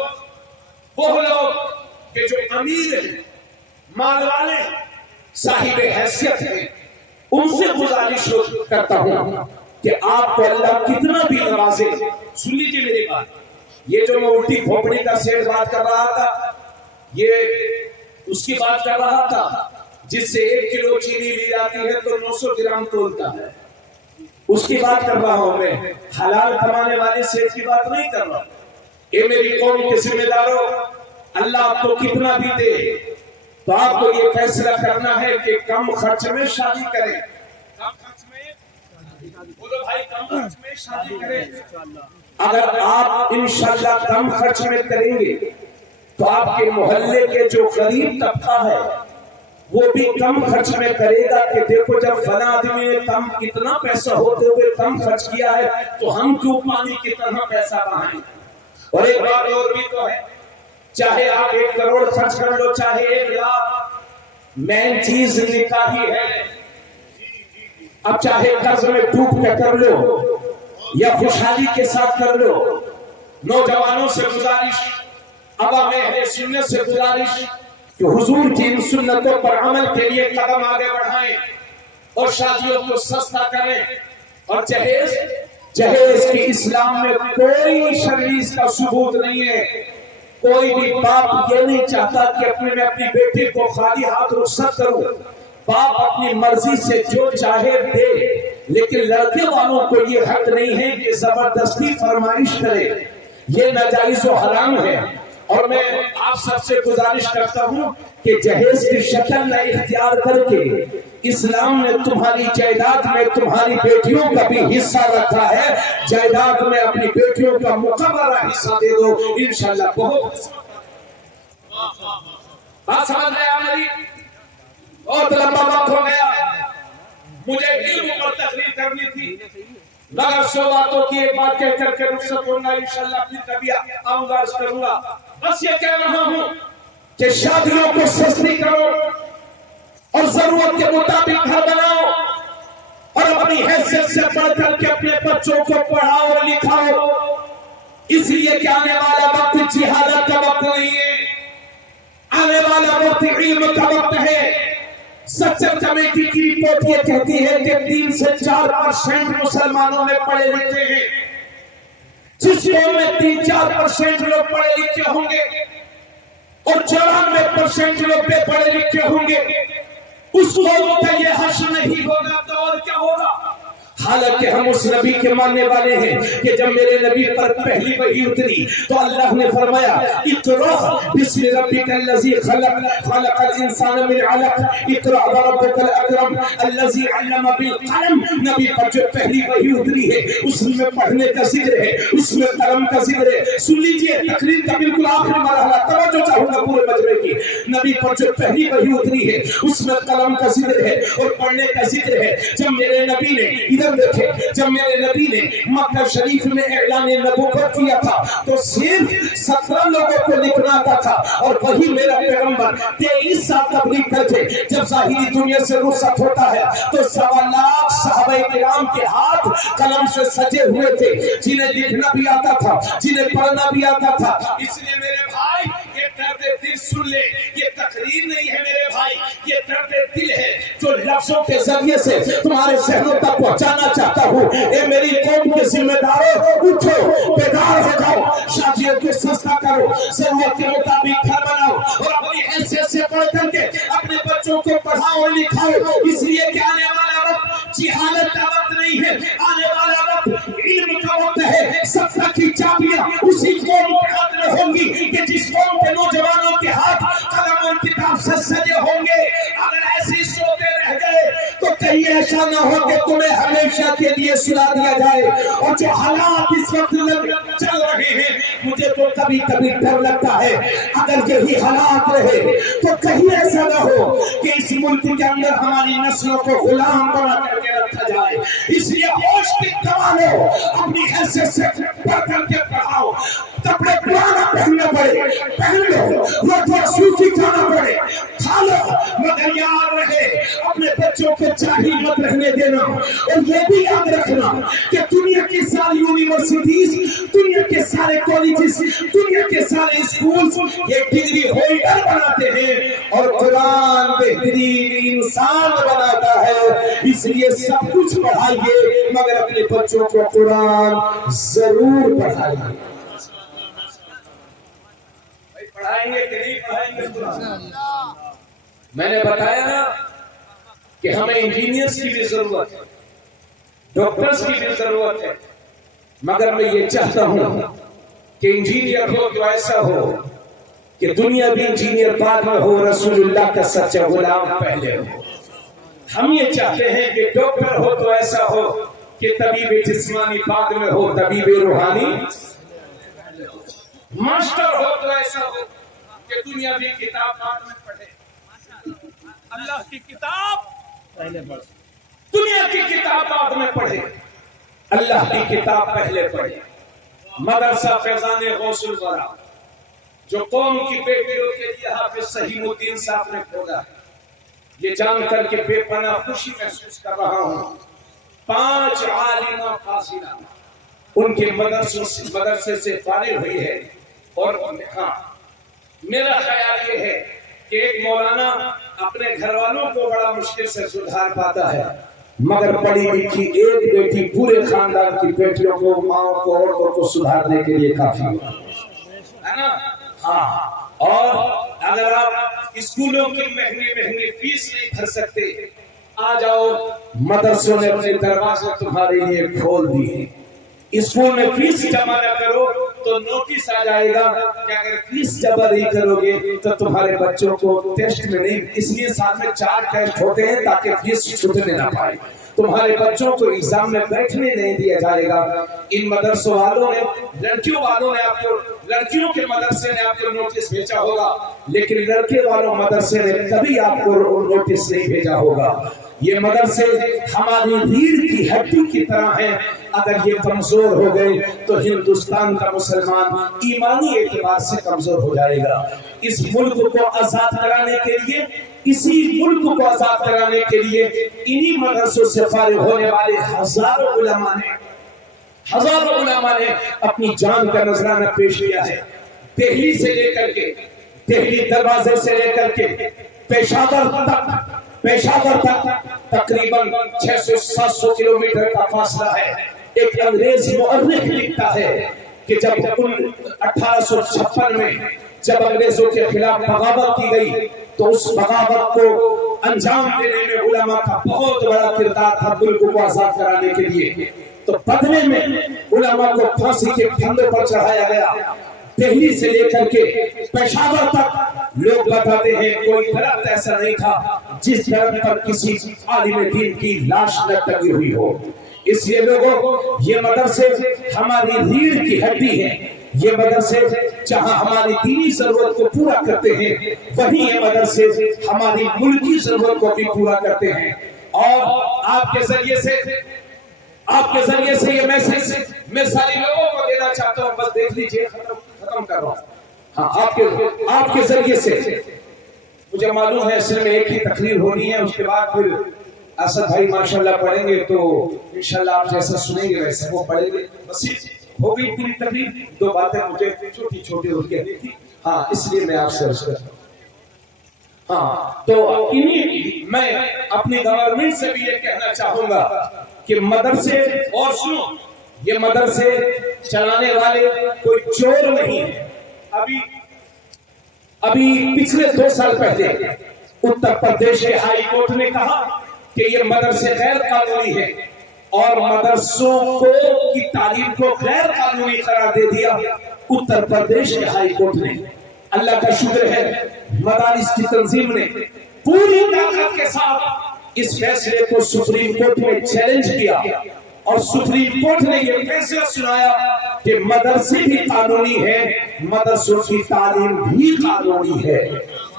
کہ جو امیر ہیں, مال والے ہیں, صاحب حیثیت ہیں, ان سے گزارش کرتا ہوں کہ آپ کو اللہ کتنا بھی نوازے. سن لیجیے میری بات, یہ جو میں الٹی کھوپڑی کا سیٹ بات کر رہا تھا, یہ اس کی بات کر رہا تھا جس سے 1 کلو چینی لی جاتی ہے تو 900 گرام تولتا ہے. اس کی بات کر رہا ہوں میں, حلال کمانے والے سیٹ کی بات نہیں کر رہا. اے میری قوم کے ذمہ داروں, اللہ آپ کو کتنا بھی دے تو آپ کو یہ فیصلہ کرنا ہے کہ کم خرچ میں شادی کریں. بولو بھائی, کم خرچ میں شادی کریں. اگر آپ انشاءاللہ کم خرچ میں کریں گے تو آپ کے محلے کے جو غریب طبقہ ہے وہ بھی کم خرچ میں کرے گا کہ دیکھو جب فلاں آدمی نے کم اتنا پیسہ ہوتے ہوئے کم خرچ کیا ہے تو ہم کیوں پانی کی طرح پیسہ بہائیں۔ اور ایک بات اور بھی تو ہے، چاہے آپ 1 کروڑ خرچ کر لو چاہے 1 لاکھ، مین چیز نکاح ہی ہے۔ اب چاہے قرض میں ڈوب کے کر لو یا خوشحالی کے ساتھ کر لو، نوجوانوں سے گزارش، عوام اہل سنت سے گزارش کہ حضور کی ان سنتوں پر عمل کے لیے قدم آگے بڑھائیں اور شادیوں کو سستا کریں۔ اور جہیز کی اسلام میں کوئی شرعیت کا ثبوت نہیں ہے۔ کوئی بھی باپ یہ نہیں چاہتا کہ میں اپنی بیٹی کو خالی ہاتھ رخصت کروں۔ باپ اپنی مرضی سے جو چاہے دے، لیکن لڑکے والوں کو یہ حق نہیں ہے کہ زبردستی فرمائش کرے، یہ ناجائز و حرام ہے۔ اور میں آپ سب سے گزارش کرتا ہوں کہ جہیز کی شکل نہ اختیار کر کے اسلام نے تمہاری جائیداد میں تمہاری بیٹیوں کا بھی حصہ رکھا ہے، جائیداد میں اپنی بیٹیوں کا مقررہ حصہ دے دو، انشاءاللہ بہت بات سمجھ گیا میری؟ بہت لمبا وقت ہو گیا، مجھے علم پر تقریر کرنی تھی مگر 100 باتوں کی ایک بات کہہ کر کے رخصت ہونا، انشاءاللہ اپنی کبھی آؤں گا عرض کروں گا۔ بس یہ کہہ رہا ہوں کہ شادیوں کو سستی کرو اور ضرورت کے مطابق گھر بناؤ اور اپنی حیثیت سے بڑھ کر کے اپنے بچوں کو پڑھاؤ اور لکھاؤ، اس لیے کہ آنے والا وقت جہالت کا وقت نہیں ہے، آنے والا وقت علم کا وقت ہے۔ سچر کمیٹی کی رپورٹ یہ کہتی ہے کہ 3 سے 4% مسلمانوں میں پڑھے لکھے ہیں۔ جس قوم میں 3-4% لوگ پڑھے لکھے ہوں گے اور 94% لوگ بے پڑھے لکھے ہوں گے، اس قوم کا یہ حشر نہیں ہوگا تو اور کیا ہوگا؟ حالانکہ ہم اس نبی کے ماننے والے ہیں کہ جب میرے نبی پر پہلی وحی اتری تو اللہ نے فرمایا اقرأ بسم ربک الذی خلق خلق الانسان من علق اقرأ وربک الاکرم الذی علم بالقلم۔ نبی پر جو پہلی وحی اتری ہے اس میں پڑھنے کا ذکر ہے، اس میں قلم کا ذکر ہے۔ سن لیجئے تقریر کا بالکل آخری مرحلہ، توجہ چاہوں گا پورے مجمع کی۔ نبی پر جو پہلی وحی اتری ہے اس میں قلم کا ذکر ہے اور پڑھنے کا ذکر ہے۔ جب میرے نبی نے ادھر دیکھے، جب میرے نبی نے مکہ شریف میں اعلان نبوت کیا تھا تو صرف 17 لوگوں کو لکھنا آتا تھا، اور وہی میرا پیغمبر 23 سال تبلیغ کر کے جب ظاہری دنیا سے رخصت ہوتا ہے تو 1.25 لاکھ صحابہ کرام کے ہاتھ قلم سے سجے ہوئے تھے، جنہیں لکھنا بھی آتا تھا، جنہیں پڑھنا بھی آتا تھا۔ اس لیے میرے بھائی یہ درد دل سن لے، یہ تقریر نہیں ہے میرے بھائی، یہ درد دل ہے جو لفظوں کے ذریعے سے تمہارے ذہنوں تک پہنچانا چاہتا ہوں۔ اے میری قوم کے ذمہ داروں، اٹھو، بیدار ہو جاؤ، شادیوں کو سستا کرو، ضرورت کے مطابق گھر بناؤ اور اپنی حیثیت سے پڑھ کر کے اپنے بچوں کو پڑھاؤ اور لکھاؤ، اس لیے کہ آنے والا وقت جہالت کا وقت نہیں ہے، آنے والا وقت علم کا وقت ہے۔ سفر کی چابیاں اسی قوم کے ہاتھ میں ہوں گی کہ جس قوم کے نوجوانوں کے ہاتھ قلم اور کتاب سے سجے ہوں گے۔ اگر ایسی سوتے رہ گئے تو کہیں ایسا نہ ہو کہ تمہیں ہمیشہ کے لیے سلا دیا جائے۔ اور جو حالات اس وقت چل رہے ہیں مجھے تو کبھی کبھی ڈر لگتا ہے اگر یہی حالات رہے تو کہیں ایسا نہ ہو کہ اس ملک کے اندر ہماری نسلوں کو غلام بنا کر کے رکھا جائے۔ اس لیے ہوش کی کمانو، اپنی حیثیت سے پڑھ کر کے پڑھاؤ، کپڑے پرانا پہننا پڑے پہن لو، روٹی سوکھی کھانا پڑے کھا لو، مگر یاد رہے اپنے بچوں کو جاہل مت رہنے دینا۔ اور یہ بھی یاد رکھنا کہ دنیا کی ساری یونیورسٹیز، دنیا کے سارے کالجز، دنیا کے سارے اسکولز یہ ڈگری ہولڈر بناتے ہیں اور قرآن بہترین انسان بناتا ہے۔ اس لیے سب کچھ پڑھائیے مگر اپنے بچوں کو قرآن ضرور پڑھائیے۔ پڑھائیں گے کہ نہیں پڑھائیں گے قرآن؟ میں نے بتایا کہ ہمیں انجینئرز کی بھی ضرورت ہے، ڈاکٹرز کی بھی ضرورت ہے، مگر میں یہ چاہتا ہوں کہ انجینئر ہو تو ایسا ہو کہ دنیا بھی انجینئر بعد میں ہو، رسول اللہ کا سچا غلام پہلے ہو۔ ہم یہ چاہتے ہیں کہ ڈاکٹر ہو تو ایسا ہو کہ طبیب جسمانی بعد میں ہو، طبیب روحانی۔ ماسٹر ہو تو ایسا ہو کہ دنیاوی کتاب بعد میں پڑھے، اللہ کی کتاب پہلے پڑھے، دنیا کی کتاب بعد میں پڑھے، اللہ کی کتاب پہلے پڑھے۔ مدرسہ فیضان غوث الورا جو قوم کی بیٹیوں کے لیے حافظ سہیم الدین صاحب نے کھولا ہے، یہ جان کر کے بے پناہ خوشی محسوس کر رہا ہوں۔ 5 عالمہ فاضلہ ان کے مدرسے سے فارغ ہوئی ہے، اور ہاں میرا خیال یہ ہے کہ ایک مولانا اپنے گھر والوں کو بڑا مشکل سے سدھار پاتا ہے، مگر پڑھی لکھی ایک بیٹی پورے خاندان کی بیٹیوں کو، ماؤں کو، عورتوں کو سدھارنے کے لیے کافی ہے نا؟ ہاں، اور اگر آپ اسکولوں کی مہنگی فیس نہیں بھر سکتے، آ جاؤ، مدرسوں نے اپنے دروازے تمہارے لیے کھول دیے۔ اسکول میں فیس جمع نہ کرو تو نوٹس آ جائے گا کہ اگر فیس جمع نہیں کرو گے تو تمہارے بچوں کو ٹیسٹ میں نہیں، اس لیے سال میں 4 ٹیسٹ ہوتے ہیں تاکہ فیس چھوٹنے نہ پائے، تمہارے بچوں کو ایگزام میں بیٹھنے نہیں دیا جائے گا۔ ان مدرسوں والوں نے، لڑکیوں والوں نے آپ کو، لڑکیوں کے مدرسے نے آپ کو نوٹس بھیجا ہوگا، لیکن لڑکے والوں مدرسے نے کبھی آپ کو نوٹس نہیں بھیجا ہوگا۔ یہ مدرسے ہماری ریڑھ کی ہڈی کی طرح ہیں، اگر یہ کمزور ہو گئے تو ہندوستان کا مسلمان ایمانی اعتبار سے کمزور ہو جائے گا۔ اس ملک کو آزاد کرانے کے لیے، اسی ملک کو آزاد کرانے کے لیے انہی مدرسوں سے فارغ ہونے والے ہزاروں علماء نے اپنی جان کا نذرانہ پیش کیا ہے۔ دہلی سے لے کر کے، دہلی دروازے سے لے کر کے پیشاور تک تقریباً 600-700 کلومیٹر کا فاصلہ ہے۔ ایک انگریز مؤرخ لکھتا ہے کہ جب 1856 میں جب انگریزوں کے خلاف بغاوت کی گئی تو اس بغاوت کو انجام دینے میں علماء کا بہت بڑا کردار تھا ملک کو آزاد کرانے کے لیے، تو بدلے میں علماء کو پھانسی کے پھندے پر چڑھایا گیا۔ دہلی سے لے کر کے پیشاور تک لوگ بتاتے ہیں کوئی درخت ایسا نہیں تھا جس درخت پر کسی عالم دین کی لاش نہ ٹنگی ہوئی ہو۔ اس لیے لوگوں، یہ مدرسے ہماری ریڑھ کی ہڈی ہیں، یہ مدرسے جہاں ہماری دینی ضرورت کو پورا کرتے ہیں، وہیں یہ مدرسے ہماری ملکی ضرورت کو بھی پورا کرتے ہیں۔ اور آپ کے ذریعے سے یہ میسج میں ساری لوگوں کو دینا چاہتا ہوں، بس دیکھ لیجئے، ختم کر رہا ہوں۔ ہاں، آپ کے ذریعے سے مجھے معلوم ہے اصل میں ایک ہی تقریر ہونی ہے، اس کے بعد پھر اسد بھائی ماشاءاللہ پڑھیں گے، تو انشاءاللہ آپ جیسا سنیں گے ویسے وہ پڑھیں گے۔ بس ہو گئی پوری تقریر، 2 باتیں مجھے چھوٹی چھوٹی ہو کہنی تھی، ہاں اس لیے میں آپ سے عرض کرتا ہوں۔ ہاں، تو میں اپنی گورنمنٹ سے بھی یہ کہنا چاہوں گا کہ مدرسے، اور سنو، یہ مدرسے چلانے والے کوئی چور نہیں ہے۔ ابھی پچھلے 2 سال پہلے اتر پردیش کے ہائی کورٹ نے کہا کہ یہ مدرسے غیر قانونی ہیں، اور مدرسوں کی تعلیم کو غیر قانونی قرار دے دیا اتر پردیش کے ہائی کورٹ نے۔ اللہ کا شکر ہے مدارس کی تنظیم نے پوری طاقت کے ساتھ اس فیصلے کو سپریم کورٹ میں چیلنج کیا، اور سپریم کورٹ نے یہ فیصلہ سنایا کہ مدرسے بھی قانونی ہیں، مدرسوں کی تعلیم بھی قانونی ہے۔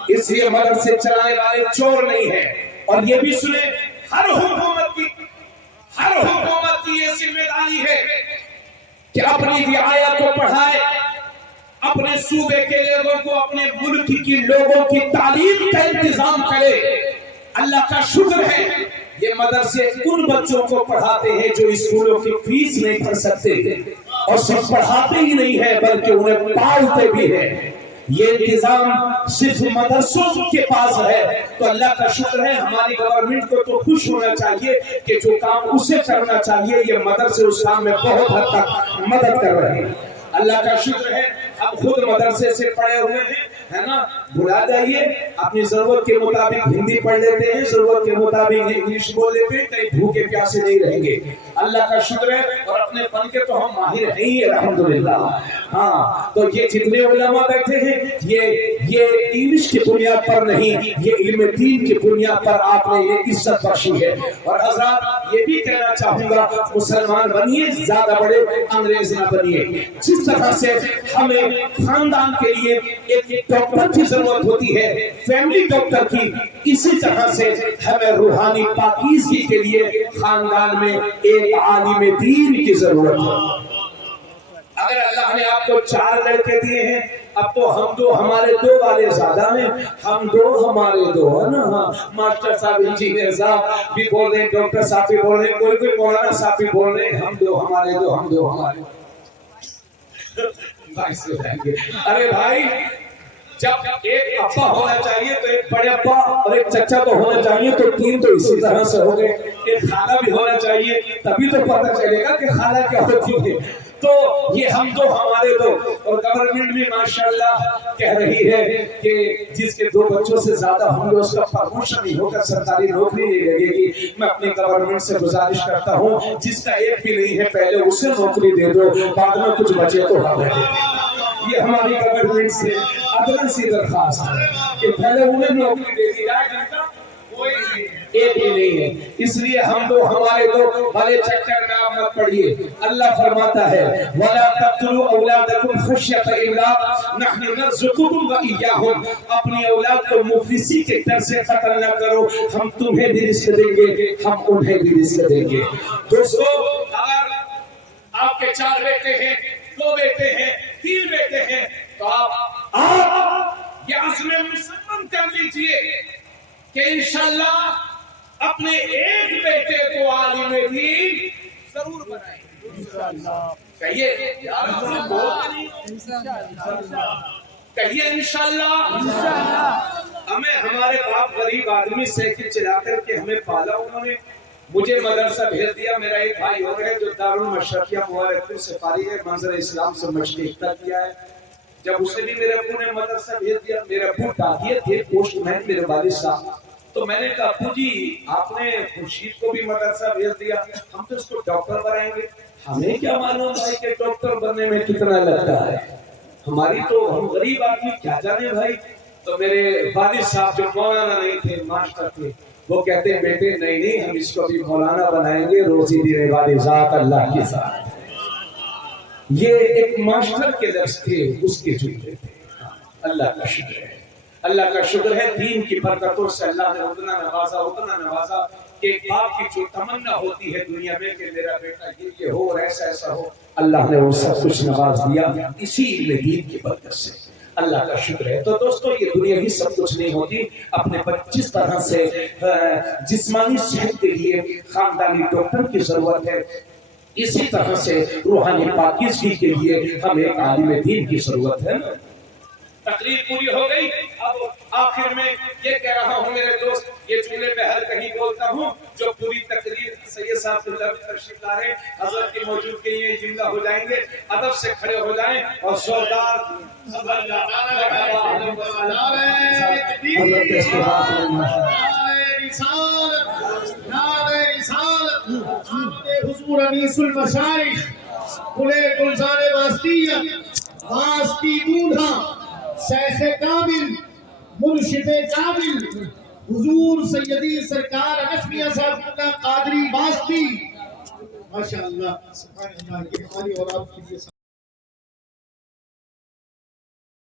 اس لیے مدرسے چلانے والے چور نہیں ہیں۔ اور یہ بھی سنیں، ہر حکومت کی یہ ذمہ داری ہے کہ اپنی رعایا کو پڑھائے، اپنے صوبے کے لوگوں کو، اپنے ملک کی لوگوں کی تعلیم کا انتظام کرے۔ اللہ کا شکر ہے یہ مدرسے ان بچوں کو پڑھاتے ہیں جو اسکولوں کی فیس نہیں بھر سکتے، اور صرف پڑھاتے ہی نہیں ہیں بلکہ انہیں پالتے بھی ہیں۔ یہ انتظام صرف مدرسوں کے پاس ہے، تو اللہ کا شکر ہے ہماری گورنمنٹ کو تو خوش ہونا چاہیے کہ جو کام اسے کرنا چاہیے یہ مدرسے اس کام میں بہت حد تک مدد کر رہے ہیں۔ اللہ کا شکر ہے ہم خود مدرسے سے پڑھے ہوئے ہیں، ہے نا؟ بھلا جائیے، اپنی ضرورت کے مطابق ہندی پڑھ لیتے ہیں، ضرورت کے مطابق انگلش بول لیتے ہیں، کہیں بھوکے پیاسے نہیں رہیں گے۔ اللہ کا شکر ہے، اور اپنے فن کے تو ہم ماہر ہیں ہی الحمدللہ۔ ہاں تو یہ جتنے علماء بیٹھے ہیں، یہ انگلش کی بنیاد پر نہیں، یہ علم دین کی بنیاد پر آپ نے یہ عزت بخشی ہے۔ اور حضرات یہ بھی کہنا چاہوں گا، مسلمان بنیے، زیادہ بڑے انگریز نہ بنیے۔ جس طرح سے ہمیں خاندان کے لیے ایک ڈاکٹر کی ضرورت ہوتی ہے، فیملی ڈاکٹر کی، اسی طرح سے ہمیں روحانی پاکیزگی کے لیے خاندان میں ایک عالم دین کی ضرورت ہے۔ اگر اللہ نے آپ کو 4 لڑکے دیے ہیں، اب تو ہم دو ہمارے 2 والے زیادہ ہیں، ہم 2 ہمارے 2 ہے نا۔ ماسٹر صاحب، انجینئر صاحب بھی بول رہے ہیں، ڈاکٹر صاحب بھی بول رہے ہیں، کوئی مولانا صاحب بھی بول رہے ہیں، ہم 2 ہمارے 2، ہم 2 ہمارے۔ ارے بھائی، جب ایک ابا ہونا چاہیے تو ایک بڑے ابا اور ایک چچا تو ہونا چاہیے، تو 3 تو اسی طرح سے ہو گئے۔ ایک خالہ بھی ہونا چاہیے، تبھی تو پتہ چلے گا کہ خالہ کیا ہوتی ہے۔ تو یہ ہم 2 ہمارے 2، اور گورنمنٹ بھی ماشاءاللہ کہہ رہی ہے کہ جس کے 2 بچوں سے زیادہ ہوں گے اس کا پروموشن نہیں ہوگا، سرکاری نوکری نہیں لگے گی۔ میں اپنی گورنمنٹ سے گزارش کرتا ہوں، جس کا ایک بھی نہیں ہے پہلے اسے نوکری دے دو، بعد میں کچھ بچے تو ہمیں دے دو۔ یہ ہماری گورنمنٹ سے ادنا سی درخواست ہے کہ پہلے انہیں نوکری دے دی جائے، جن کا ایک بھی نہیں ہے۔ اس لیے ہم 2 ہمارے 2 بھلے چکر میں آپ مت پڑھیے۔ اللہ فرماتا ہے وَلَا تَقْتُلُوا أَوْلَادَكُمْ خَشْيَةَ إِمْلَاقٍ نَحْنُ نَرْزُقُكُمْ وَإِيَّاهُمْ، اپنی اولاد کو مفلسی کے ڈر سے قتل نہ کرو، ہم تمہیں بھی رزق دیں گے، ہم انہیں بھی رزق دیں گے۔ دوستو، اگر آپ کے 4 بیٹے ہیں، 2 بیٹے ہیں، 3 بیٹے ہیں، تو آپ یہ عزم مصمم کر لیجئے کہ انشاءاللہ اپنے ایک بیٹے کو عالم دین ضرور بنائیں گے۔ کہیے انشاءاللہ۔ ہمیں ہمارے باپ غریب آدمی سائیکل چلا کر کے ہمیں پالا، انہوں نے مجھے مدرسہ بھیج دیا۔ میرا ایک بھائی اور ہے جو دارالمشرقیہ مبارکپور سے فارغ ہے، منظر اسلام سے مشق اختہ کیا ہے۔ جب اسے بھی میرے ابو نے مدرسہ بھیج دیا، میرے ابو ڈاکیے تھے، پوسٹ مین میرے والد صاحب، تو میں نے کہا ابو جی آپ نے خورشید کو بھی مدرسہ بھیج دیا، ہم تو اس کو ڈاکٹر بنائیں گے۔ ہمیں کیا معلوم بھائی کہ ڈاکٹر بننے میں کتنا لگتا ہے، ہماری تو ہم غریب آدمی کیا جانے بھائی۔ تو میرے والد صاحب جو مولانا نہیں تھے، ماسٹر تھے، وہ کہتے ہیں بیٹے نہیں ہم اس کو بھی مولانا بنائیں گے، روزی دینے والی ذات اللہ کی ذات۔ یہ ایک ماسٹر کے لفظ تھے، اس کے جملے تھے۔ اللہ کا شکر ہے، اللہ کا شکر ہے، دین کی برکتوں سے اللہ نے اتنا نوازا کہ ایک باپ کی جو تمنا ہوتی ہے دنیا میں کہ میرا بیٹا یہ ہو اور ایسا ہو، اللہ نے وہ سب کچھ نواز دیا اسی علم دین کی برکت سے۔ اللہ کا شکر ہے۔ تو دوستو، یہ دنیا ہی سب کچھ نہیں ہوتی، اپنے جس طرح سے جسمانی صحت کے لیے خاندانی ڈاکٹر کی ضرورت ہے، اسی طرح سے روحانی پاکیزگی کے لیے ہمیں عالم دین کی ضرورت ہے۔ تقریر پوری ہو گئی، اب آخر میں یہ کہہ رہا ہوں میرے دوست، یہ جملے پہ ہر کہیں بولتا ہوں، جو پوری تقریر سید صاحب سے تشریف لا رہے ہیں، حضرت کی موجودگی یہ جملہ ہو جائیں گے، ادب سے کھڑے ہو جائیں اور زوردار حضور انیس المشائخ کلے گلزار واسطیہ واسطی دولہا شیخ کامل مرشد کامل حضور سیدی سرکار انفیہ صاحب اللہ قادری واسطی، ماشاءاللہ سبحان اللہ، یہ ہماری اور آپ کی